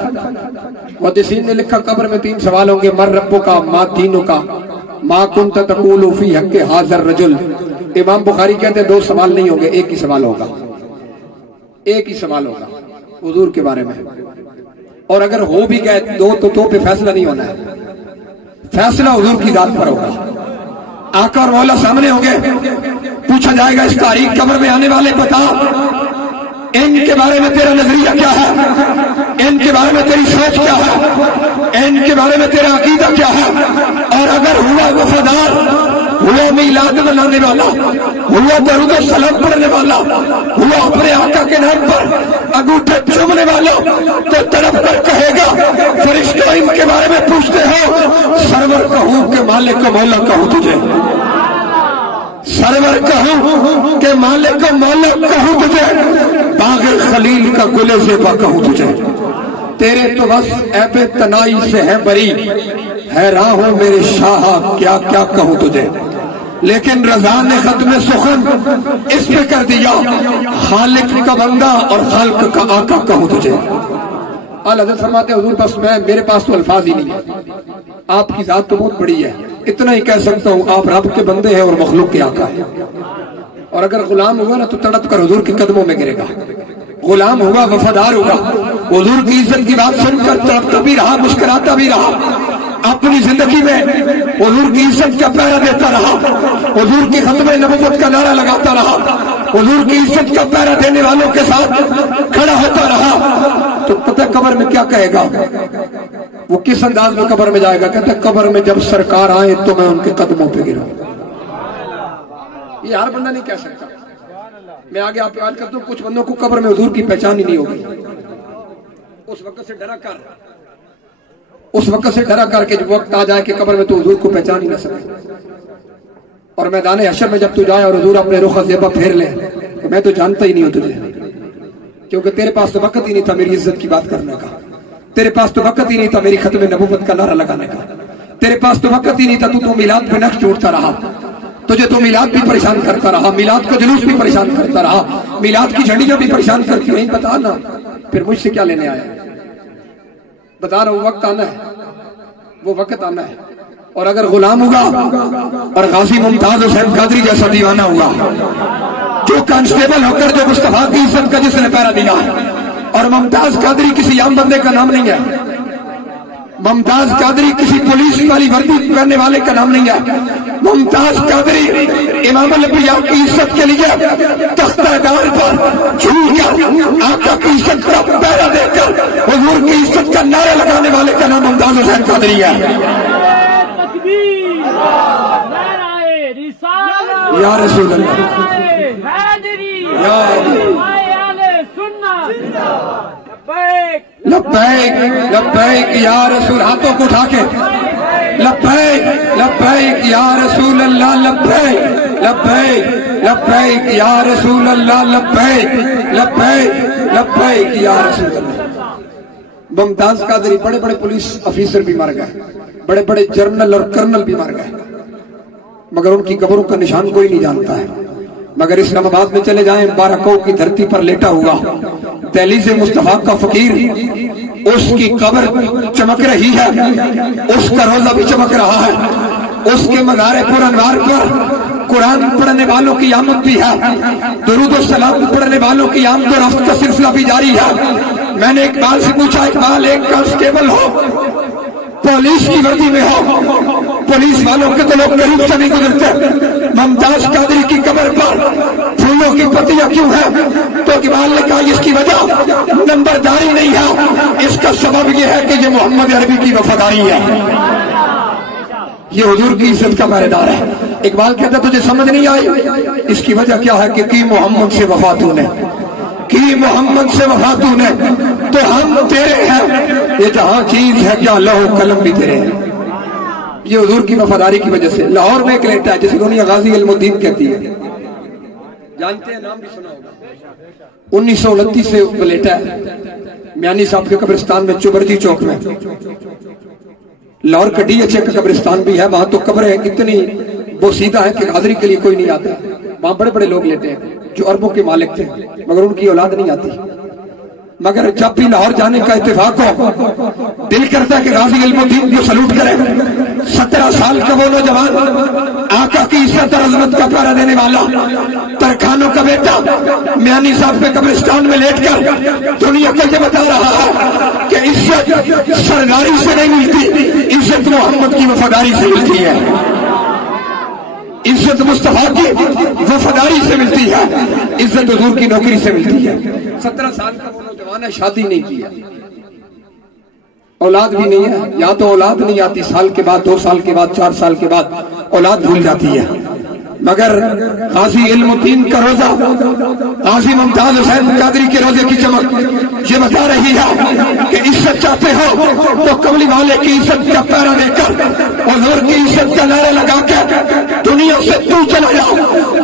محدثین نے لکھا قبر میں 3 سوال ہوں گے مر ربوں کا ما دینوں کا ما کنت تقول فی حق حاضر رجل امام بخاری کہتے ہیں 2 سوال نہیں ہوں گے ایک ہی سوال ہوگا ایک ہی سوال ہوگا حضور کے بارے میں اور اگر ہو بھی گئے 2 پہ فیصلہ نہیں ہونا ہے فیصلہ حضور کی ذات پر ہوگا آقا اور مولا سامنے ہوں گے پوچھا جائے گا اس تاریخ قبر میں آنے والے بتا ان کے بارے میں تیرا نظریہ کیا ہے ان کے بارے میں تیری سوچ کیا ہے ان کے بارے میں تیرا عقیدہ کیا ہے اور اگر ہوا وفادار ہوا میلاد منانے والا ہوا درود و سلام پڑھنے والا ہوا اپنے آقا کے نام پر انگوٹھے چومنے والا تو تڑپ کر کہے گا فرشتوں ان کے بارے میں پوچھتے ہو سرور کہوں کہ مالک و مولا کہوں تجھے سرور کہوں کہ مالک و مولا کہوں تجھے باغ خلیل کا گل زیبا کہوں تجھے تیرے تو بس عیب تنائی سے ہے بری حیراں ہوں میرے شاہ کیا کیا کہوں تجھے لیکن رضا نے ختم سخن اس پہ کر دیا خالق کا بندہ اور خالق کا آقا کہوں تجھے حضرت فرماتے حضور بس میرے پاس تو الفاظ ہی نہیں ہے آپ کی ذات تو بہت بڑی ہے اتنا ہی کہہ سکتا ہوں آپ رب کے بندے ہیں اور مخلوق کے آقا ہیں اور اگر غلام ہوا نا تو تڑپ کر حضور کے قدموں میں گرے گا غلام ہوا وفادار ہوگا حضور کی عزت کی بات سن کر تڑپتا بھی رہا مسکراتا بھی رہا اپنی زندگی میں حضور کی عزت کا پہرا دیتا رہا حضور کی ختم نبوت کا نعرہ لگاتا رہا حضور کی عزت کا پہرا دینے والوں کے ساتھ کھڑا ہوتا رہا تو پتہ قبر میں کیا کہے گا وہ کس انداز میں قبر میں جائے گا کہتا ہے قبر میں جب سرکار آئے تو میں ان کے قدموں پہ گرا یہ ہر بندہ نہیں کہہ سکتا میں آگے آپ یاد کرتا ہوں کچھ بندوں کو قبر میں حضور کی پہچان ہی نہیں ہوگی اس وقت سے ڈرا کر کے جب وقت آ جائے کہ قبر میں تو حضور کو پہچان ہی نہ سکے اور میدان حشر میں جب تو جائے اور حضور اپنے رخ زیبا پھیر لے تو میں تو جانتا ہی نہیں ہوں تجھے کیونکہ تیرے پاس تو وقت ہی نہیں تھا میری عزت کی بات کرنے کا تیرے پاس تو وقت ہی نہیں تھا میری ختم نبوت کا نعرہ لگانے کا تیرے پاس تو وقت ہی نہیں تھا تو میلاد پہ نقش جوڑتا رہا تجھے تو میلاد بھی پریشان کرتا رہا میلاد کا جلوس بھی پریشان کرتا رہا میلاد کی جھنڈیاں بھی پریشان کرتی نہیں پتا نا پھر مجھ سے کیا لینے آیا؟ بتا رہا ہوں وقت آنا ہے، وہ وقت آنا ہے. اور اگر غلام ہوگا اور غازی ممتاز حسین قادری جیسا دیوانہ ہوا جو کانسٹیبل ہو کر جو مصطفیٰ کی عزت کا جس نے پہرا دیا، اور ممتاز قادری کسی عام بندے کا نام نہیں ہے، ممتاز قادری کسی پولیس والی وردی پہننے والے کا نام نہیں ہے. ممتاز قادری امام الانبیاء کی عزت کے لیے تختہ دار پر جھول کر آقا کی عزت کا پہرا دے کر حضور کی عزت کا نعرہ لگانے والے کا نام ممتاز حسین قادری ہے. یا رسول اللہ، یا لبیک لبیک یا رسول، ہاتھوں کو اٹھا کے لبیک لبیک یا رسول اللہ، لبیک لبیک لبیک یا رسول اللہ، لبیک لبیک لبیک یا رسول اللہ. ممتاز قادری بڑے بڑے پولیس افیسر بھی مر گئے، بڑے بڑے جنرل اور کرنل بھی مر گئے، مگر ان کی قبروں کا نشان کوئی نہیں جانتا ہے. مگر اسلام آباد میں چلے جائیں، بارکو کی دھرتی پر لیٹا ہوا دہلیز مصطفیٰ کا فقیر، اس کی قبر چمک رہی ہے، اس کا روزہ بھی چمک رہا ہے، اس کے مزار پر انوار پر قرآن پڑھنے والوں کی آمد بھی ہے، درود و سلام پڑھنے والوں کی آمد و رفت کا سلسلہ بھی جاری ہے. میں نے اقبال سے پوچھا، اقبال ایک کانسٹیبل ہو، پولیس کی وردی میں ہو، پولیس والوں کے تو لوگ قریب سے نہیں گزرتے، ممتاز قادری کی قبر پر پھولوں کی پتیاں کیوں ہیں؟ تو اقبال نے کہا اس کی وجہ نمبرداری نہیں ہے، اس کا سبب یہ ہے کہ یہ محمد عربی کی وفاداری ہے، یہ حضور کی عزت کا پہرے دار ہے. اقبال کہتا تجھے سمجھ نہیں آئی، اس کی وجہ کیا ہے کہ کی محمد سے وفا تو نے، کی محمد سے وفا تو نے، تو ہم تیرے ہیں، یہ جہاں چیز ہے کیا لوح قلم بھی تیرے ہیں. یہ حضور کی وفاداری کی وجہ سے. لاہور میں ایک لیٹا ہے جسے دنیا غازی علم الدین کہتی ہے، جانتے ہیں، نام بھی سنا ہوگا. 1929 سے وہ لیٹا ہے میانی صاحب کے قبرستان میں، چوبرجی چوک میں. لاہور کا ڈی ایچ اے کا قبرستان بھی ہے، وہاں تو قبریں اتنی بوسیدہ ہے کہ حاضری کے لیے کوئی نہیں آتا. وہاں بڑے بڑے لوگ لیتے ہیں جو اربوں کے مالک تھے، مگر ان کی اولاد نہیں آتی. مگر جب بھی لاہور جانے کا اتفاق ہو، دل کرتا ہے کہ غازی علم الدین کو سلوٹ کرے. 17 سال کا وہ نوجوان، آقا کی عزت اور عظمت کا پہرا دینے والا، ترکھانوں کا بیٹا، میانی صاحب کے قبرستان میں لیٹ کر دنیا کو یہ بتا رہا ہے کہ عزت سرداری سے نہیں ملتی، عزت محمد کی وفاداری سے ملتی ہے، عزت مصطفیٰ کی وفاداری سے ملتی ہے، عزت حضور کی نوکری سے ملتی ہے. 17 سال کا وہ نوجوان ہے، شادی نہیں کی ہے، اولاد بھی نہیں ہے. یا تو اولاد نہیں آتی، سال کے بعد، 2 سال کے بعد، 4 سال کے بعد اولاد بھول جاتی ہے. مگر غازی علم الدین کا روزہ، غازی ممتاز حسین قادری کے روزے کی چمک یہ بتا رہی ہے کہ عزت چاہتے ہو تو کملی والے کی عزت کا پہرا دے کر حضور کی عزت کا نعرہ لگا کے دنیا سے تو چلا جاؤ.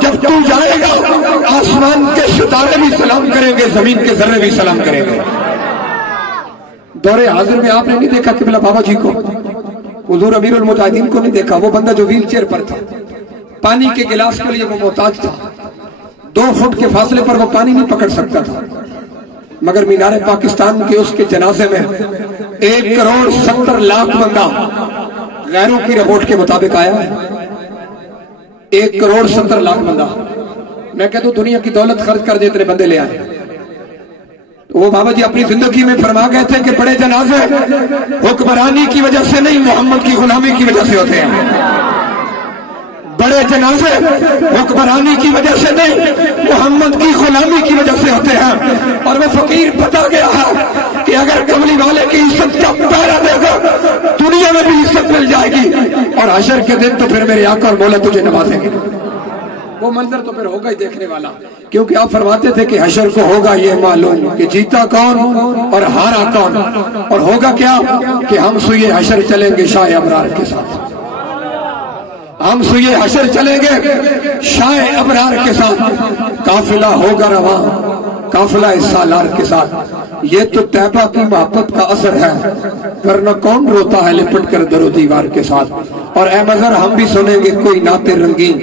جب تو جائے گا آسمان کے ستارے بھی سلام کریں گے، زمین کے ذرے بھی سلام کریں گے. دورے حاضر میں آپ نے نہیں دیکھا قبلہ بابا جی کو، حضور امیر المجاہدین کو نہیں دیکھا. وہ بندہ جو ویل چیئر پر تھا، پانی کے گلاس کے لیے وہ محتاج تھا، 2 فٹ کے فاصلے پر وہ پانی نہیں پکڑ سکتا تھا. مگر مینار پاکستان کے اس کے جنازے میں 1,70,00,000 بندہ غیروں کی رپورٹ کے مطابق آیا ہے. 1,70,00,000 بندہ. میں کہتا ہوں دنیا کی دولت خرچ کر دے اتنے بندے لے آئے. وہ بابا جی اپنی زندگی میں فرما گئے تھے کہ بڑے جنازے حکمرانی کی وجہ سے نہیں، محمد کی غلامی کی وجہ سے ہوتے ہیں. بڑے جنازے حکمرانی کی وجہ سے نہیں، محمد کی غلامی کی وجہ سے ہوتے ہیں. اور وہ فقیر بتا گیا ہے کہ اگر کملی والے کی عزت کا پہرا دے گا دنیا میں بھی عزت مل جائے گی، اور حشر کے دن تو پھر میرے آقا اور مولا تجھے نوازیں گے. وہ منظر تو پھر ہوگا ہی دیکھنے والا، کیونکہ آپ فرماتے تھے کہ حشر کو ہوگا یہ معلوم کہ جیتا کون اور ہارا کون. اور ہوگا کیا کہ ہم سوئے حشر چلیں گے شاہ ابرار کے ساتھ، ہم سوئے حشر چلیں گے شاہ ابرار کے ساتھ. قافلہ ہوگا رواں، قافلہ سالار کے ساتھ. یہ تو طیبہ کی محبت کا اثر ہے، ورنہ کون روتا ہے لپٹ کر در و دیوار کے ساتھ. اور اے مظہر ہم بھی سنیں گے کوئی نعت رنگین،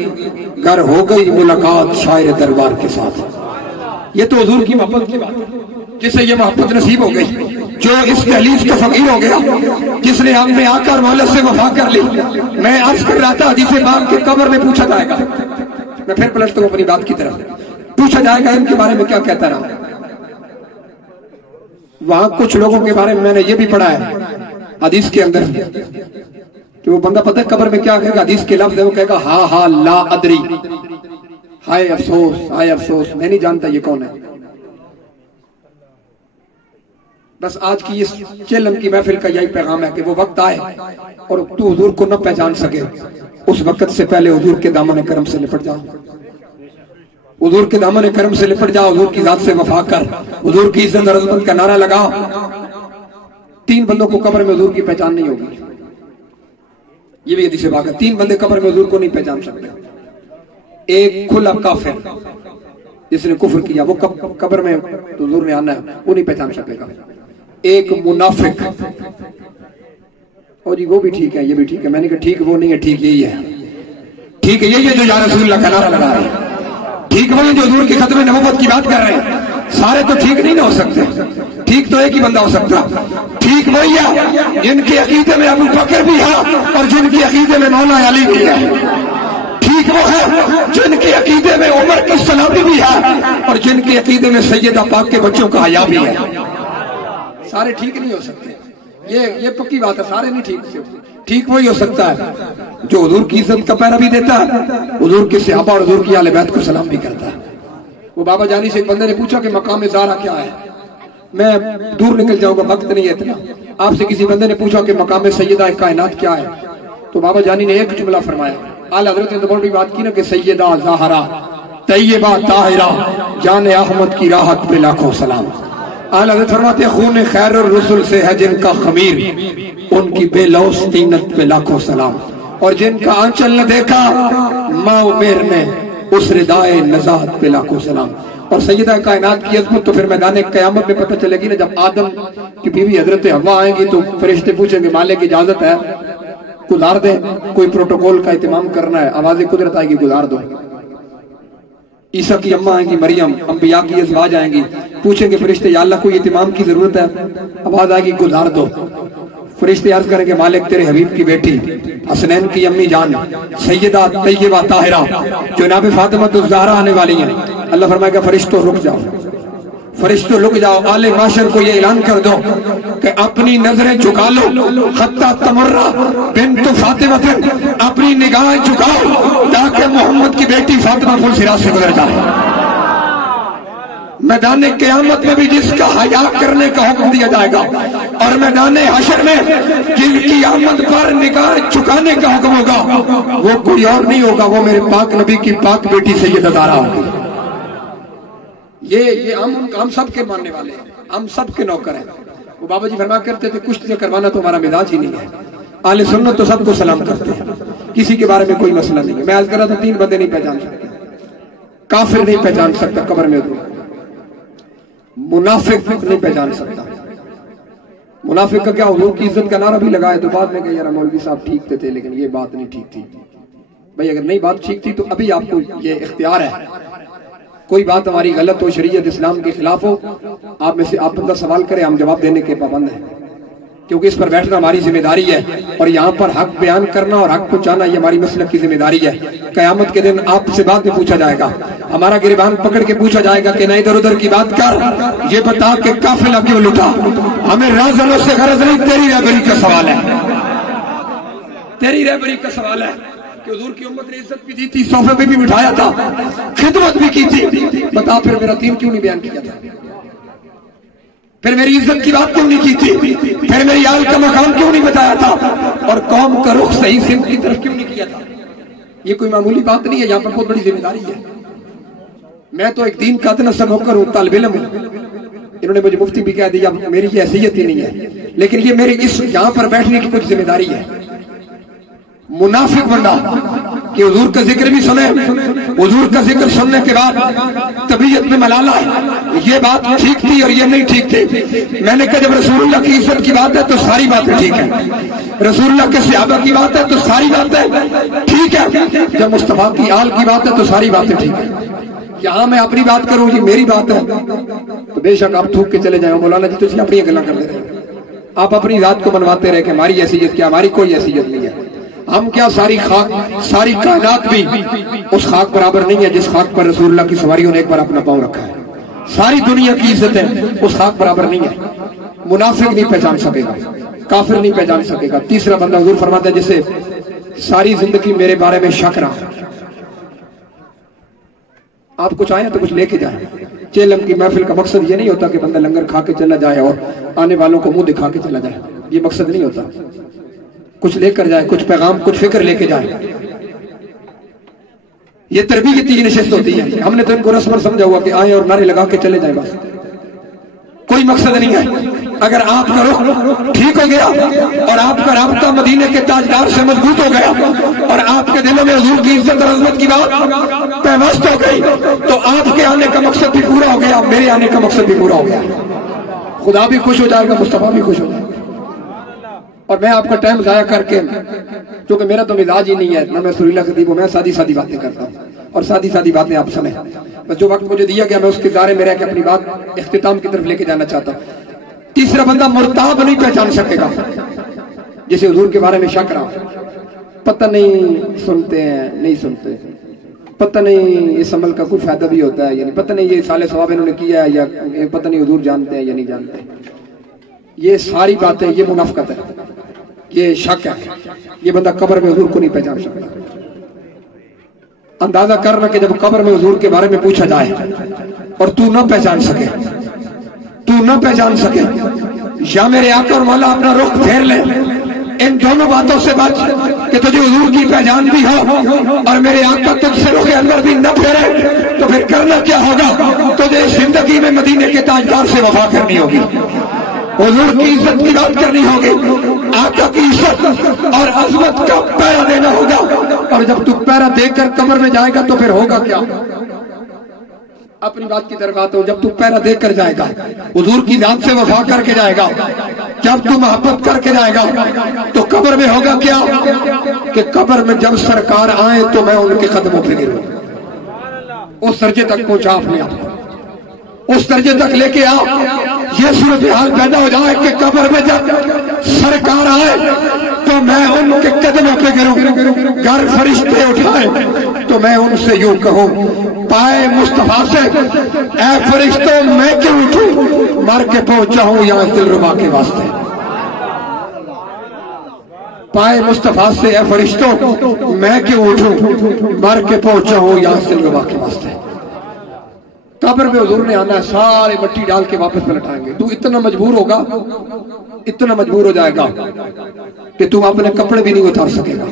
گر ہو گئی ملاقات شاعر دربار کے ساتھ. یہ تو حضور کی محبت کی بات ہے. جسے یہ محبت نصیب ہو گئی، جو اس دہلیز کا فقیر ہو گیا، جس نے ہم نے آ کر مولد سے وفا کر لی۔ میں عرض کر رہا تھا حدیث پاک کے قبر میں پوچھا جائے گا، میں پھر پلٹتا ہوں اپنی بات کی طرف، پوچھا جائے گا ان کے بارے میں کیا کہتا رہا۔ وہاں کچھ لوگوں کے بارے میں نے یہ بھی پڑھا ہے حدیث کے اندر کہ وہ بندہ پتہ ہے قبر میں کیا کہے گا، حدیث کے لفظ ہے وہ کہے گا ہا ہا لا ادری، ہائے افسوس ہائے افسوس، میں نہیں جانتا یہ کون ہے۔ بس آج کی اس چلم کی محفل کا یہی پیغام ہے کہ وہ وقت آئے اور تو حضور کو نہ پہچان سکے، اس وقت سے پہلے حضور کے دامن کرم سے لپٹ جاؤ، حضور کے دامن کرم سے لپٹ جاؤ، حضور کی ذات سے وفا کر، حضور کی عزت اور عظمت کا نعرہ لگا۔ 3 بندوں کو قبر میں حضور کی پہچان نہیں ہوگی، یہ بھی حدیث پاک ہے۔ 3 بندے قبر میں حضور کو نہیں پہچان سکتے۔ ایک کھلا کافر جس نے کفر کیا، وہ قبر میں حضور نے آنا ہے، وہ نہیں پہچان سکے گا۔ ایک منافق، اور جی وہ بھی ٹھیک ہے یہ بھی ٹھیک ہے، میں نے کہا ٹھیک وہ نہیں ہے، ٹھیک یہی ہے، ٹھیک ہے یہی ہے جو یا رسول اللہ کا نعرہ لگا رہے ہیں، ٹھیک وہی جو حضور کی ختم نبوت کی بات کر رہے ہیں۔ سارے تو ٹھیک نہیں نہ ہو سکتے، ٹھیک تو ایک ہی بندہ ہو سکتا، ٹھیک وہی ہے جن کے عقیدے میں ابو بکر بھی ہے اور جن کے عقیدے میں مولا علی بھی ہے، ٹھیک وہ ہے جن کے عقیدے میں عمر کی صلابی بھی ہے اور جن کے عقیدے میں سیدہ پاک کے بچوں کا حیا بھی ہے۔ سارے ٹھیک نہیں ہو سکتے، یہ پکی بات ہے، سارے نہیں ٹھیک سے، ٹھیک وہی ہو سکتا ہے جو حضور کی عزت کا پیرا بھی دیتا ہے، حضور کے صحابہ اور حضور کی اہل بیت کو سلام بھی کرتا ہے۔ وہ بابا جانی سے ایک بندے نے پوچھا کہ مقام زہرا کیا ہے، میں دور نکل جاؤں گا وقت نہیں ہے اتنا۔ آپ سے کسی بندے نے پوچھا کہ مقام سیدہ کائنات کیا ہے، تو بابا جانی نے ایک جملہ فرمایا، اعلی حضرت نے تو بڑی بات کی نا کہ سیدہ زہرا طیبہ طاہرہ جان احمد کی راحت پہ لاکھوں سلام۔ اعلی حضرت فرماتے ہیں خون خیر الرسل سے ہے جن کا خمیر، ان کی بے لوث طینت پہ لاکھوں سلام، اور جن کا آنچل نہ دیکھا ماں عمیر نے اس ردائے نزاہت پہ لاکھوں سلام۔ اور سیدہ کائنات کی عظمت تو پھر میدان قیامت میں پتہ چلے گی نا، جب آدم کی بیوی حضرت حوا آئیں گی تو فرشتے پوچھیں گے مالک اجازت ہے گزار دیں، کوئی پروٹوکول کا اہتمام کرنا ہے، آواز قدرت آئے گی گزار دو۔ عیسیٰ کی اماں آئیں گی مریم، انبیاء کی ازواج آئیں گی، پوچھیں گے فرشتے یا اللہ کوئی اہتمام کی ضرورت ہے، آواز آئے گی گزار دو۔ فرشتے عرض کریں گے مالک تیرے حبیب کی بیٹی حسنین کی امی جان سیدہ طیبہ طاہرہ جناب فاطمہ الزہرا آنے والی ہیں۔ اللہ فرمائے گا فرشتوں رک جاؤ، فرشتوں رک جاؤ، آل معاشر کو یہ اعلان کر دو کہ اپنی نظریں جھکا لو، حتی تمرہ بنت فاطمہ، اپنی نگاہیں جھکاؤ تاکہ محمد کی بیٹی فاطمہ پل صراط سے گزر جائے۔ میدان قیامت میں بھی جس کا حیا کرنے کا حکم دیا جائے گا، اور میدان حشر میں جن کی آمد پر نگاہ جھکانے کا حکم ہوگا، وہ کوئی اور نہیں ہوگا، وہ میرے پاک نبی کی پاک بیٹی سیدہ زہرا ہوگی۔ یہ ہم سب کے ماننے والے ہیں، ہم سب کے نوکر ہیں۔ وہ بابا جی فرما کرتے تھے کشتی سے کروانا تو ہمارا مزاج ہی نہیں ہے، اہل سنت تو سب کو سلام کرتے ہیں، کسی کے بارے میں کوئی مسئلہ نہیں ہے۔ میں عرض کر رہا تھا 3 بندے نہیں پہچان سکتے، کافر نہیں پہچان سکتا قبر میں، منافق نہیں پہچان سکتا۔ منافق کا کیا، حضور کی عزت کا نعرہ بھی لگائے تو بعد میں کہ یار مولوی صاحب ٹھیک تھے لیکن یہ بات نہیں ٹھیک تھی۔ بھائی اگر نہیں بات ٹھیک تھی تو ابھی آپ کو یہ اختیار ہے، کوئی بات ہماری غلط ہو، شریعت اسلام کے خلاف ہو، آپ میں سے آپ بندہ سوال کرے، ہم جواب دینے کے پابند ہیں، کیونکہ اس پر بیٹھنا ہماری ذمہ داری ہے، اور یہاں پر حق بیان کرنا اور حق پہنچانا یہ ہماری مسلک کی ذمہ داری ہے۔ قیامت کے دن آپ سے بعد میں پوچھا جائے گا، ہمارا گریبان پکڑ کے پوچھا جائے گا کہ نہ ادھر ادھر کی بات کر، یہ بتا کہ قافلہ کیوں لٹا۔ ہمیں رازنوں سے غرض نہیں، تیری رہبری کا سوال ہے، تیری رہبری کا سوال ہے کہ حضور کی امت نے عزت بھی دی تھی، صوفے پہ بھی بٹھایا تھا، خدمت بھی کی تھی، بتا پھر میرا دین کیوں نہیں بیان کیا تھا، پھر میری عزت کی بات کیوں نہیں کی تھی، پھر میری آل کا مقام کیوں نہیں بتایا تھا، اور قوم کا رخ صحیح سمت کی طرف کیوں نہیں کیا تھا۔ یہ کوئی معمولی بات نہیں ہے، یہاں پر بہت بڑی ذمہ داری ہے۔ میں تو ایک دین کا اتنا سب ہوکر ہوں، طالب علم ہوں، انہوں نے مجھے مفتی بھی کہہ دیا، میری یہ حیثیت ہی نہیں ہے، لیکن یہ میری اس یہاں پر بیٹھنے کی کچھ ذمہ داری ہے۔ منافق بندہ کہ حضور کا ذکر بھی سنے، حضور کا ذکر سننے کے بعد طبیعت میں ملالہ ہے، یہ بات ٹھیک تھی اور یہ نہیں ٹھیک تھی۔ میں نے کہا جب رسول اللہ کی عزت کی بات ہے تو ساری باتیں ٹھیک ہیں، رسول اللہ کے صحابہ کی بات ہے تو ساری باتیں ٹھیک ہے، جب مصطفیٰ کی آل کی بات ہے تو ساری باتیں ٹھیک ہیں۔ یہاں میں اپنی بات کروں، یہ میری بات ہے، تو تو بے شک آپ تھوک کے چلے جائیں مولانا جی تو اپنی گلا کر رہے ہیں، آپ اپنی ذات کو منواتے رہے کہ ہماری حیثیت کیا، ہماری کوئی حیثیت نہیں ہے، ہم کیا ساری خاک ساری کائنات بھی اس خاک برابر نہیں ہے جس خاک پر رسول اللہ کی سواریوں نے ایک بار اپنا پاؤں رکھا ہے، ساری دنیا کی عزت ہے اس خاک برابر نہیں ہے، منافق نہیں پہچان سکے گا، کافر نہیں پہچان سکے گا۔ تیسرا بندہ حضور فرماتا ہے جسے ساری زندگی میرے بارے میں شک رہا، آپ کچھ آئے تو کچھ لے کے جائیں، چیلم کی محفل کا مقصد یہ نہیں ہوتا کہ بندہ لنگر کھا کے چلا جائے اور آنے والوں کو منہ دکھا کے چلا جائے، یہ مقصد نہیں ہوتا، کچھ لے کر جائے، کچھ پیغام کچھ فکر لے کے جائے، یہ تربیتی کی نشست ہوتی ہے۔ ہم نے تو ان کو رسم سمجھا ہوا کہ آئیں اور نعرے لگا کے چلے جائیں، بس کوئی مقصد نہیں ہے۔ اگر آپ کا رخ ٹھیک ہو گیا اور آپ کا رابطہ مدینے کے تاجدار سے مضبوط ہو گیا اور آپ کے دلوں میں حضور کی عزت اور عظمت کی بات پیوست ہو گئی تو آپ کے آنے کا مقصد بھی پورا ہو گیا، میرے آنے کا مقصد بھی پورا ہو گیا، خدا بھی خوش ہو جائے گا، مصطفیٰ بھی خوش ہو جائے گا۔ اور میں آپ کا ٹائم ضائع کر کے، کیونکہ میرا تو مزاج ہی نہیں ہے نہ میں سریلا خطیب ہوں، میں سادی سادی باتیں کرتا ہوں اور سادی سادی باتیں آپ سنیں، بس جو وقت مجھے دیا گیا میں اس کے دائرے میں رہ کے اپنی بات اختتام کی طرف لے کے جانا چاہتا ہوں۔ تیسرا بندہ مرتاب نہیں پہچان سکے گا جسے حضور کے بارے میں شک رہا، پتہ نہیں سنتے ہیں نہیں سنتے، پتہ نہیں اس عمل کا کوئی فائدہ بھی ہوتا ہے، یعنی پتہ نہیں یہ صالح ثواب انہوں نے کیا ہے یا پتہ نہیں حضور جانتے ہیں یا نہیں جانتے، یہ ساری باتیں یہ منافقت ہے، یہ شک ہے، یہ بندہ قبر میں حضور کو نہیں پہچان سکتا۔ اندازہ کرنا کہ جب قبر میں حضور کے بارے میں پوچھا جائے اور تو نہ پہچان سکے، یا میرے آقا اور مولا اپنا رخ پھیر لے ان دونوں باتوں سے بچ کہ تجھے حضور کی پہچان بھی ہو اور میرے آقا تجھ سے رخ اندر بھی نہ پھیرے، تو پھر کرنا کیا ہوگا؟ تجھے زندگی میں مدینے کے تاجدار سے وفا کرنی ہوگی، حضور کی عزت کی بات کرنی ہوگی، آقا کی عزت اور عظمت کا پیرا دینا ہوگا، اور جب تو پیرا دے کر قبر میں جائے گا تو پھر ہوگا کیا؟ اپنی بات کی طرف آتا ہوں، جب تو پیرا دے کر جائے گا، حضور کی ذات سے وفا کر کے جائے گا، جب تو محبت کر کے جائے گا تو قبر میں ہوگا کیا کہ قبر میں جب سرکار آئے تو میں ان کے قدموں پہ گروں، اس درجے تک پہنچا اپنے آپ کو، اس درجے تک لے کے آ، یہ صورتحال پیدا ہو جائے کہ قبر میں جب سرکار آئے تو میں ان کے قدموں پہ گروں، گر فرشتے اٹھائے تو میں ان سے یوں کہوں پائے مصطفیٰ سے اے فرشتوں میں کیوں اٹھوں، مر کے پہنچا ہوں یہاں دلربا کے واسطے، پائے مصطفیٰ سے اے فرشتوں میں کیوں اٹھوں، مر کے پہنچا ہوں یہاں دلربا کے واسطے۔ قبر میں حضور نے آنا ہے، سارے مٹی ڈال کے واپس پلٹائیں گے، تو اتنا مجبور ہوگا، اتنا مجبور ہو جائے گا کہ تم اپنے کپڑے بھی نہیں اتار سکے گا،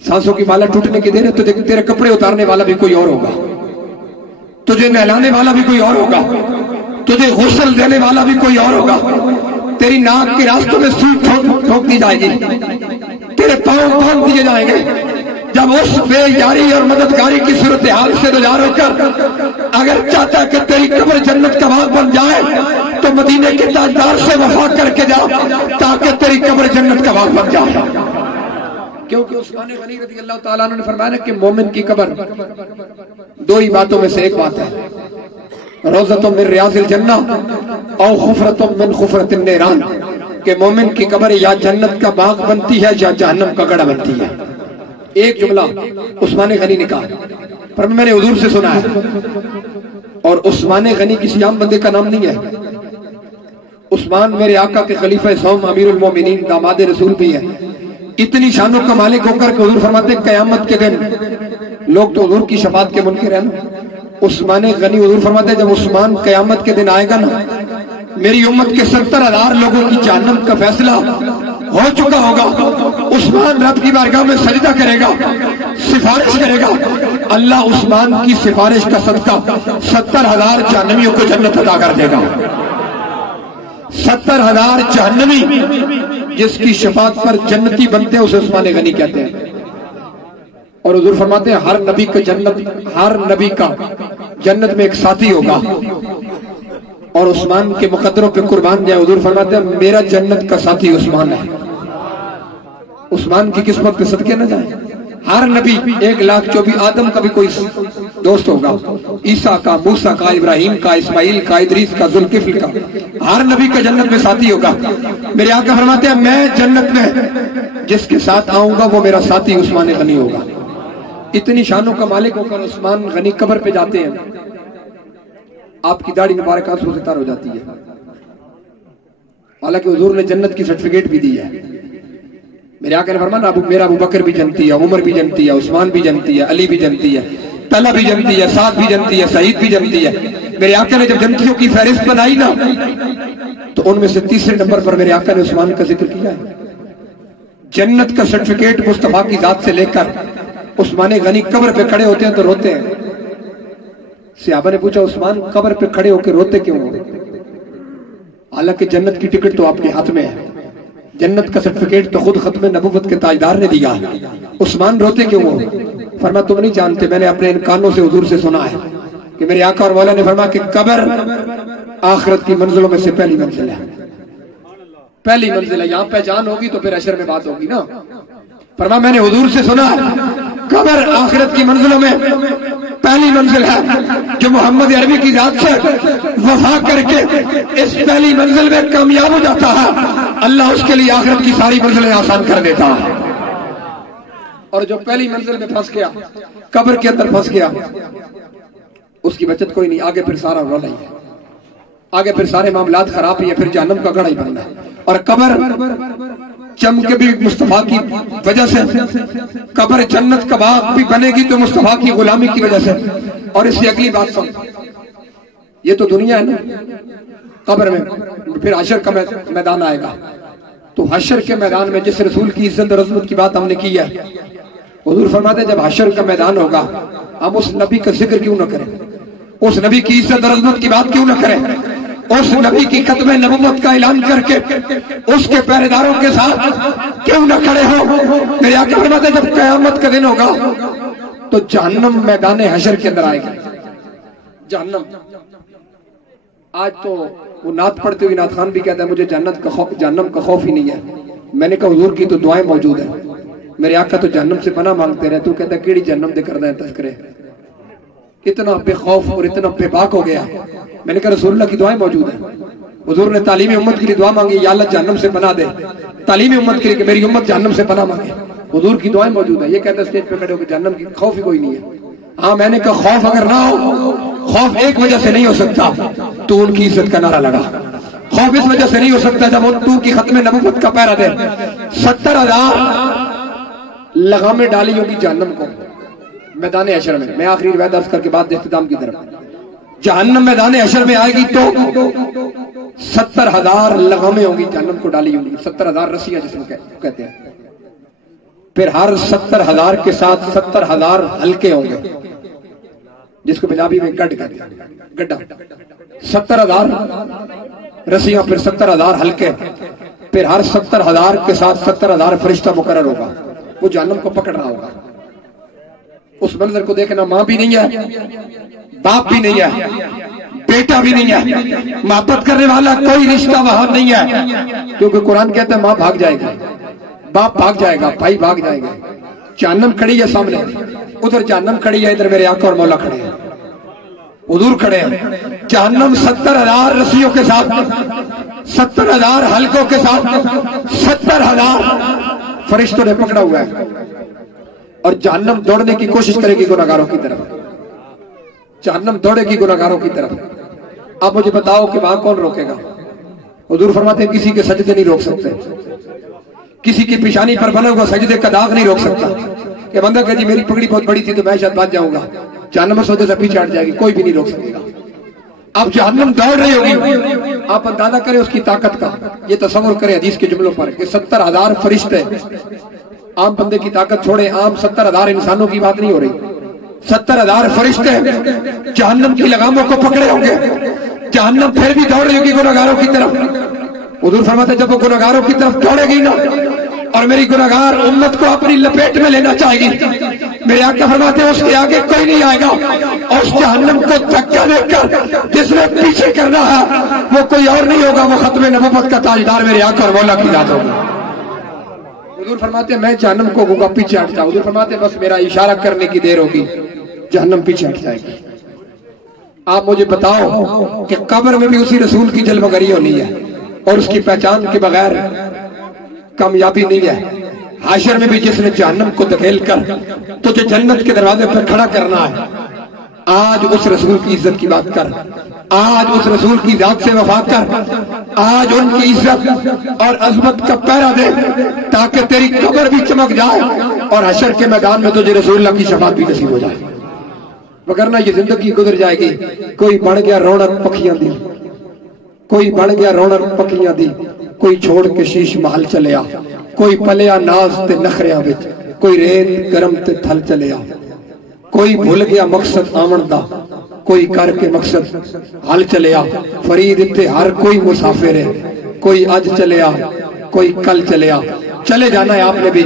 سانسوں کی مالا ٹوٹنے کی دیر ہے، تجھے تیرے کپڑے اتارنے والا بھی کوئی اور ہوگا، تجھے نہلانے والا بھی کوئی اور ہوگا، تجھے غسل دینے والا بھی کوئی اور ہوگا، تیری ناک کے راستوں میں سوئی ٹھوک دی جائے گی، تیرے پاؤں باندھ دیے جائیں گے۔ جب اس بے یاری اور مددگاری کی صورتحال سے دوچار ہو کر اگر چاہتا ہے کہ تیری قبر جنت کا باغ بن جائے تو مدینے کے تاجدار سے وفا کر کے جا تاکہ تیری قبر جنت کا باغ بن جائے، کیونکہ عثمان غنی رضی اللہ تعالیٰ عنہ نے فرمایا کہ مومن کی قبر دو ہی باتوں میں سے ایک بات ہے، روضۃ من ریاض الجنہ او خفرۃ من خفرۃ النیران، کہ مومن کی قبر یا جنت کا باغ بنتی ہے یا جہنم کا گڑھا بنتی ہے۔ ایک جملہ عثمان غنی نے کہا، پر میں نے حضور سے سنا ہے، اور عثمان غنی کسی عام بندے کا نام نہیں ہے، عثمان میرے آقا کے خلیفہ سوم امیر المومنین داماد رسول بھی ہے، اتنی شانوں کا مالک ہو کر کہ حضور فرماتے ہیں قیامت کے دن لوگ تو حضور کی شفاعت کے منکر ہیں، عثمان غنی حضور فرماتے ہیں جب عثمان قیامت کے دن آئے گا نا، میری امت کے 70,000 لوگوں کی جہنم کا فیصلہ ہو چکا ہوگا، عثمان رب کی بارگاہ میں سجدہ کرے گا، سفارش کرے گا، اللہ عثمان کی سفارش کا صدقہ 70,000 جہنمیوں کو جنت عطا کر دے گا۔ 70,000 جہنمی جس کی شفاعت پر جنتی بنتے ہیں اسے عثمان غنی کہتے ہیں، اور حضور فرماتے ہیں ہر نبی کا جنت میں ایک ساتھی ہوگا، اور عثمان کے مقدروں پہ قربان جائے، حضور فرماتے ہیں میرا جنت کا ساتھی عثمان ہے، عثمان کی قسمت پہ صدقے نہ جائیں، ہر نبی 1,24,000 آدم کا بھی کوئی دوست ہوگا، عیسیٰ کا، موسیٰ کا، ابراہیم کا، اسماعیل کا، ادریس کا، ذوالکفل کا، ہر نبی کا جنت میں ساتھی ہوگا۔ میرے آقا فرماتے ہیں میں جنت میں جس کے ساتھ آؤں گا وہ میرا ساتھی عثمان غنی ہوگا۔ اتنی شانوں کا مالک ہو کر عثمان غنی قبر پہ جاتے ہیں، آپ کی داڑھی مبارک آنسو سے تر ہو جاتی ہے، حالانکہ حضور نے جنت کی سرٹیفکیٹ بھی دی ہے۔ میرے آقا نے فرمایا میرا ابو بکر بھی جنتی ہے، عمر بھی جنتی ہے، عثمان بھی جنتی ہے، علی بھی جنتی ہے، طلحہ بھی جنتی ہے، سعد بھی جنتی ہے، سعید بھی جنتی ہے۔ میرے آقا نے جب جنتیوں کی فہرست بنائی نا تو ان میں سے تیسرے نمبر پر میرے آقا نے عثمان کا ذکر کیا ہے۔ جنت کا سرٹیفکیٹ مصطفیٰ کی ذات سے لے کر عثمان غنی قبر پہ کھڑے ہوتے ہیں تو روتے ہیں۔ صحابہ نے پوچھا عثمان قبر پہ کھڑے ہو کے روتے کیوں ہو؟ حالانکہ جنت کی ٹکٹ تو آپ کے ہاتھ میں ہے، جنت کا سرٹیفکیٹ تو خود ختم نبوت کے تاجدار نے دیا، عثمان روتے کیوں ہو؟ فرمایا تم نہیں جانتے، میں نے اپنے ان کانوں سے حضور سے سنا ہے کہ میرے آقا اور مولا نے فرمایا کہ قبر آخرت کی منزلوں میں سے پہلی منزل ہے، پہلی منزل ہے، یہاں پہچان ہوگی تو پھر حشر میں بات ہوگی نا۔ فرمایا میں نے حضور سے سنا ہے قبر آخرت کی منزلوں میں پہلی منزل ہے، جو محمد عربی کی ذات سے وفا کر کے اس پہلی منزل میں کامیاب ہو جاتا ہے، اللہ اس کے لیے آخرت کی ساری منزلیں آسان کر دیتا ہے۔ اور جو پہلی منزل میں پھنس گیا، قبر کے اندر پھنس گیا، اس کی بچت کوئی نہیں، آگے پھر سارا رولا ہی ہے، آگے پھر سارے معاملات خراب ہی ہے، پھر جہنم کا گڑھا ہی بننا ہے۔ اور قبر چمک بھی مصطفیٰ کی وجہ سے، قبر جنت کا باغ بھی بنے گی تو مصطفیٰ کی غلامی کی وجہ سے۔ اور اس سے اگلی بات سن، یہ تو دنیا ہے نا، قبر میں پھر حشر کا میدان آئے گا، تو حشر کے میدان میں جس رسول کی عزت اور عظمت کی بات ہم نے کی ہے، حضور فرماتے ہیں جب حشر کا میدان ہوگا ہم اس نبی کا ذکر کیوں نہ کریں، اس نبی کی عزت اور عظمت کی بات کیوں نہ کریں، اس نبی کی ختم نبوت کا اعلان کر کے اس کے پہرے داروں کے ساتھ کیوں نہ کھڑے ہو۔ میرے آقا فرماتے ہیں جب قیامت کا دن ہوگا تو جہنم میدان حشر کے اندر آئے گا۔ جہنم آج تو وہ نعت پڑھتے ہوئے نعت خان بھی کہتا ہے مجھے جہنم کا خوف ہی نہیں ہے۔ میں نے کہا حضور کی تو دعائیں موجود ہیں، میرے آقا تو جہنم سے پناہ مانگتے رہے، تو کہتا ہے کیڑی جہنم دے کردہ ہے تذکرے، اتنا بے خوف اور اتنا بے باک ہو گیا۔ میں نے کہا رسول اللہ کی دعائیں موجود ہیں، حضور نے تعلیم امت کے لیے دعا مانگی یا اللہ جہنم سے پناہ دے، تعلیم امت کے لیے کہ میری امت جہنم سے پناہ مانگے، حضور کی دعائیں موجود ہیں۔ یہ کہتا ہے اسٹیج پہ کھڑے ہو کہ جہنم کی خوف ہی کوئی نہیں ہے۔ ہاں میں نے کہا خوف اگر نہ ہو، خوف ایک وجہ سے نہیں ہو سکتا تو ان کی عزت کا نعرہ لگا، خوف اس وجہ سے نہیں ہو سکتا جب ان تو کی ختم نبوت کا پہرا دے 70,000 لگامیں ڈالی ہوگی جہنم کو میدان حشر میں۔ میں آخری روایت عرض کر کے بعد اختتام کی طرف، جہنم میدان حشر میں آئے گی تو 70,000 لگامیں ہوں گی جہنم کو ڈالی ہوں گی، 70,000 رسیاں جس میں کہتے ہیں۔ پھر ہر 70,000 کے ساتھ 70,000 حلقے ہوں گے، جس کو پنجابی میں گڈ کہتے ہیں، گڈا۔ 70,000 رسیاں، پھر 70,000 حلقے، پھر ہر 70,000 کے ساتھ 70,000 فرشتہ مقرر ہوگا، وہ جہنم کو پکڑ رہا ہوگا۔ اس منظر کو دیکھنا، ماں بھی نہیں ہے، باپ بھی نہیں ہے، بیٹا بھی نہیں ہے، محبت کرنے والا کوئی رشتہ وہاں نہیں ہے، کیونکہ قرآن کہتا ہے ماں بھاگ جائے گی، باپ بھاگ جائے گا، بھائی بھاگ جائے گا۔ جہنم کھڑی ہے سامنے، ادھر جہنم کھڑی ہے، ادھر میرے آقا اور مولا کھڑے ہیں، حضور کھڑے ہیں۔ جہنم 70,000 رسیوں کے ساتھ، 70,000 حلقوں کے ساتھ 70,000 فرشتوں نے پکڑا ہوا ہے، اور جہنم دوڑنے کی کوشش کرے گی گناہگاروں کی طرف، جہنم دوڑے گی گناہگاروں کی طرف۔ آپ مجھے بتاؤ کہ وہاں کون روکے گا؟ حضور فرماتے ہیں کسی کے سجدے نہیں روک سکتے، کسی کی پیشانی پر بنا ہوا سجدے کا داغ نہیں روک سکتا کہ بندہ کہ جی میری پگڑی بہت بڑی تھی تو میں شاید بچ جاؤں گا، جہنم اس وجہ سے پیچھے ہٹ جائے گی، کوئی بھی نہیں روک سکے گا۔ اب جہنم دوڑ رہی ہوگی، آپ اندازہ کریں اس کی طاقت کا، یہ تصور کریں حدیث کے جملوں پر کہ 70,000 فرشتے، عام بندے کی طاقت چھوڑے، عام 70,000 انسانوں کی بات نہیں ہو رہی، 70,000 فرشتے جہنم کی لگاموں کو پکڑے ہوں گے، جہنم پھر بھی دوڑ رہی ہوگی گناہگاروں کی طرف۔ حضور فرماتے ہیں جب وہ گناہگاروں کی طرف دوڑے گی نا اور میری گناہگار امت کو اپنی لپیٹ میں لینا چاہے گی، میرے آقا فرماتے ہیں اس کے آگے کوئی نہیں آئے گا، اور اس جہنم کو دھکا دے کر جس نے پیچھے کرنا ہے وہ کوئی اور نہیں ہوگا، وہ ختم نبوت کا تاجدار میرے آقا اور مولا کی ذات ہوگی۔ حضور فرماتے ہیں میں جہنم کو گوگا پیچھے ہٹ جاؤں. حضور فرماتے ہیں بس میرا اشارہ کرنے کی دیر ہوگی جہنم پیچھے ہٹ جائے گی. آپ مجھے بتاؤ کہ قبر میں بھی اسی رسول کی جلوگری ہونی ہے اور اس کی پہچان کے بغیر کامیابی نہیں ہے. حشر میں بھی جس نے جہنم کو دھکیل کر تجھے جنت کے دروازے پر کھڑا کرنا ہے، آج اس رسول کی عزت کی بات کر، آج اس رسول کی ذات سے وفا کر، آج ان کی عزت اور عظمت کا پہرا دے تاکہ تیری قبر بھی چمک جائے اور حشر کے میدان میں تجھے رسول اللہ کی شفاعت بھی نصیب ہو جائے. وگرنہ یہ زندگی گزر جائے گی. کوئی بڑھ گیا رونق پکھیاں دی، کوئی بڑھ گیا رونق پکھیاں دی، کوئی چھوڑ کے شیش محل چلے آ، کوئی پلیا ناز تے نخریاں وچ، کوئی ریت گرم تے تھل چلے آ. کوئی بھول گیا مقصد آمن دا، کوئی کر کے مقصد حل چلے آ. فرید تے ہر کوئی مسافر ہے، کوئی اج چلے آ کوئی کل چلے آ. چلے جانا ہے آپ نے بھی،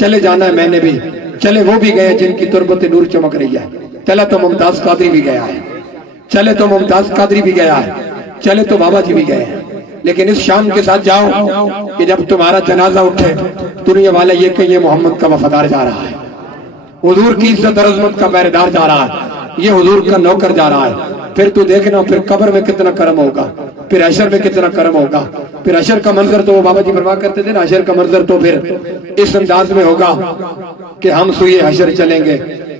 چلے جانا ہے میں نے بھی، چلے وہ بھی گئے جن کی تربت نور چمک رہی ہے. چلے تو ممتاز قادری بھی گیا ہے، چلے تو ممتاز قادری بھی گیا ہے، چلے تو بابا جی بھی گئے ہیں. لیکن اس شان کے ساتھ جاؤ کہ جب تمہارا جنازہ اٹھے دنیا والے یہ کہ یہ محمد کا وفادار جا رہا ہے، حضور کی عزت اور عظمت کا پہرےدار جا رہا ہے، یہ حضور کا نوکر جا رہا ہے. پھر تو دیکھنا پھر قبر میں کتنا کرم ہوگا، پھر حشر میں کتنا کرم ہوگا. پھر حشر کا منظر تو وہ بابا جی فرما کرتے تھے نا، حشر کا منظر تو پھر اس انداز میں ہوگا کہ ہم سوئے حشر چلیں گے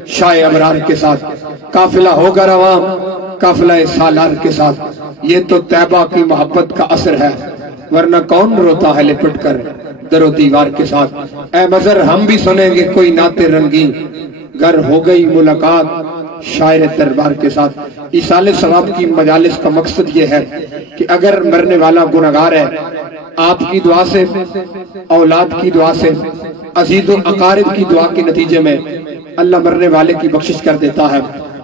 شاہ ابرار کے ساتھ، قافلہ ہوگا رواں قافلہ سالار کے ساتھ. یہ تو طیبہ کی محبت کا اثر ہے، ورنہ کون روتا ہے لپٹ کر در و دیوار کے ساتھ. اے مظہر ہم بھی سنیں گے کوئی نعت رنگین، گر ہو گئی ملاقات شاعر دربار کے ساتھ. ایصال ثواب کی مجالس کا مقصد یہ ہے کہ اگر مرنے والا گنہگار ہے، آپ کی دعا سے، اولاد کی دعا سے، عزیز و اقارب کی دعا کے نتیجے میں اللہ مرنے والے کی بخشش کر دیتا ہے.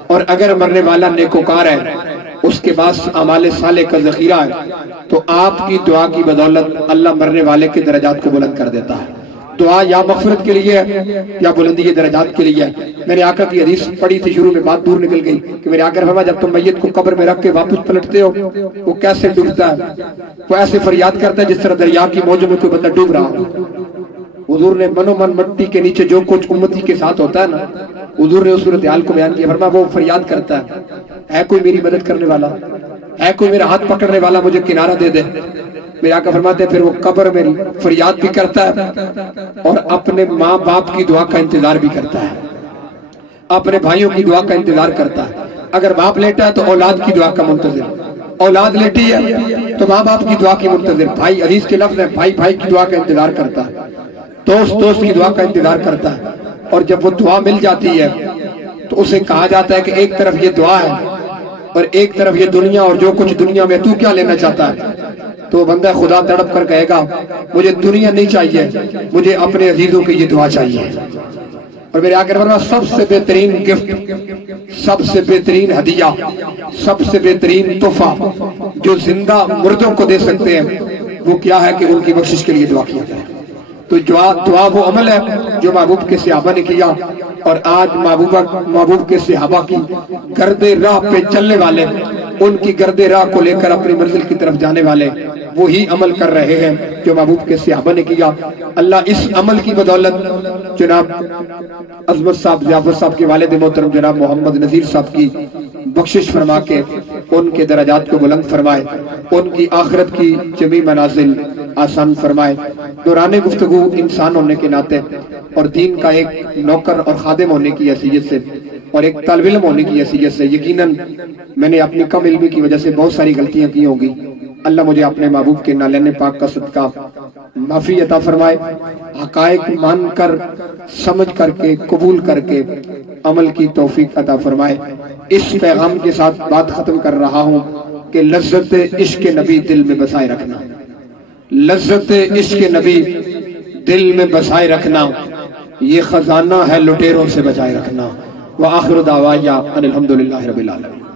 اور اگر مرنے والا نیکوکار ہے، اس کے پاس اعمال صالح کا ذخیرہ ہے، تو آپ کی دعا کی بدولت اللہ مرنے والے کے درجات کو بلند کر دیتا ہے. دعا یا مغفرت کے لیے ہے یا بلندی درجات کے لیے ہے. میں نے آقا کی حدیث پڑھی تھی، شروع میں بات دور نکل گئی کہ میرے آقا نے فرمایا جب تم میت کو قبر میں رکھ کے واپس پلٹتے ہو وہ کیسے ڈوبتا ہے، وہ ایسے فریاد کرتا ہے جس طرح دریا کی موجوں میں کوئی بندہ ڈوب رہا ہو. حضور نے منو من مٹی کے نیچے جو کچھ امتی کے ساتھ ہوتا ہے نا، حضور نے اس صورتحال کو بیان کیا. فرمایا وہ فریاد کرتا ہے کوئی میری مدد کرنے والا، ہے کوئی میرا ہاتھ پکڑنے والا، مجھے کنارہ دے دے. میرے آقا فرماتے ہیں پھر وہ قبر میں فریاد بھی کرتا ہے اور اپنے ماں باپ کی دعا کا انتظار بھی کرتا ہے، اپنے بھائیوں کی دعا کا انتظار کرتا ہے. اگر باپ لیٹا ہے تو اولاد کی دعا کا منتظر، اولاد لیٹی ہے تو ماں باپ کی دعا کی منتظر. بھائی حدیث کے لفظ ہے بھائی بھائی کی دعا کا انتظار کرتا ہے، دوست دوست کی دعا کا انتظار کرتا ہے. اور جب وہ دعا مل جاتی ہے تو اسے کہا جاتا ہے کہ ایک طرف یہ دعا ہے اور ایک طرف یہ دنیا، اور جو کچھ دنیا میں تو کیا لینا چاہتا ہے. تو بندہ خدا تڑپ کر کہے گا مجھے دنیا نہیں چاہیے، مجھے اپنے عزیزوں کی یہ دعا چاہیے. اور میرے آقا فرمایا سب سے بہترین گفٹ، سب سے بہترین ہدیہ، سب سے بہترین تحفہ جو زندہ مردوں کو دے سکتے ہیں وہ کیا ہے کہ ان کی بخشش کے لیے دعا کیا جائے. تو دعا وہ عمل ہے جو محبوب کے صحابہ نے کیا، اور آج محبوب کے صحابہ کی گرد راہ پہ چلنے والے، ان کی گرد راہ کو لے کر اپنی منزل کی طرف جانے والے وہی عمل کر رہے ہیں جو محبوب کے صحابہ نے کیا. اللہ اس عمل کی بدولت جناب عظمت صاحب ضیافت صاحب کے والد محترم جناب محمد نذیر صاحب کی بخشش فرما کے ان کے درجات کو بلند فرمائے، ان کی آخرت کی جمی منازل آسان فرمائے. دوران گفتگو انسان ہونے کے ناطے اور دین کا ایک نوکر اور خادم ہونے کی حیثیت سے اور ایک طالب علم ہونے کی حیثیت سے یقیناً میں نے اپنی کم علمی کی وجہ سے بہت ساری غلطیاں کی ہوں گی. اللہ مجھے اپنے محبوب کے نالین پاک کا صدقہ معافی عطا فرمائے. حقائق مان کر سمجھ کر کے قبول کر کے عمل کی توفیق عطا فرمائے. اس پیغام کے ساتھ بات ختم کر رہا ہوں کہ لذت عشق نبی دل میں بسائے رکھنا، لذت عشق نبی دل میں بسائے رکھنا، یہ خزانہ ہے لٹیروں سے بچائے رکھنا. وآخر دعوایا ان الحمدللہ رب العالمین.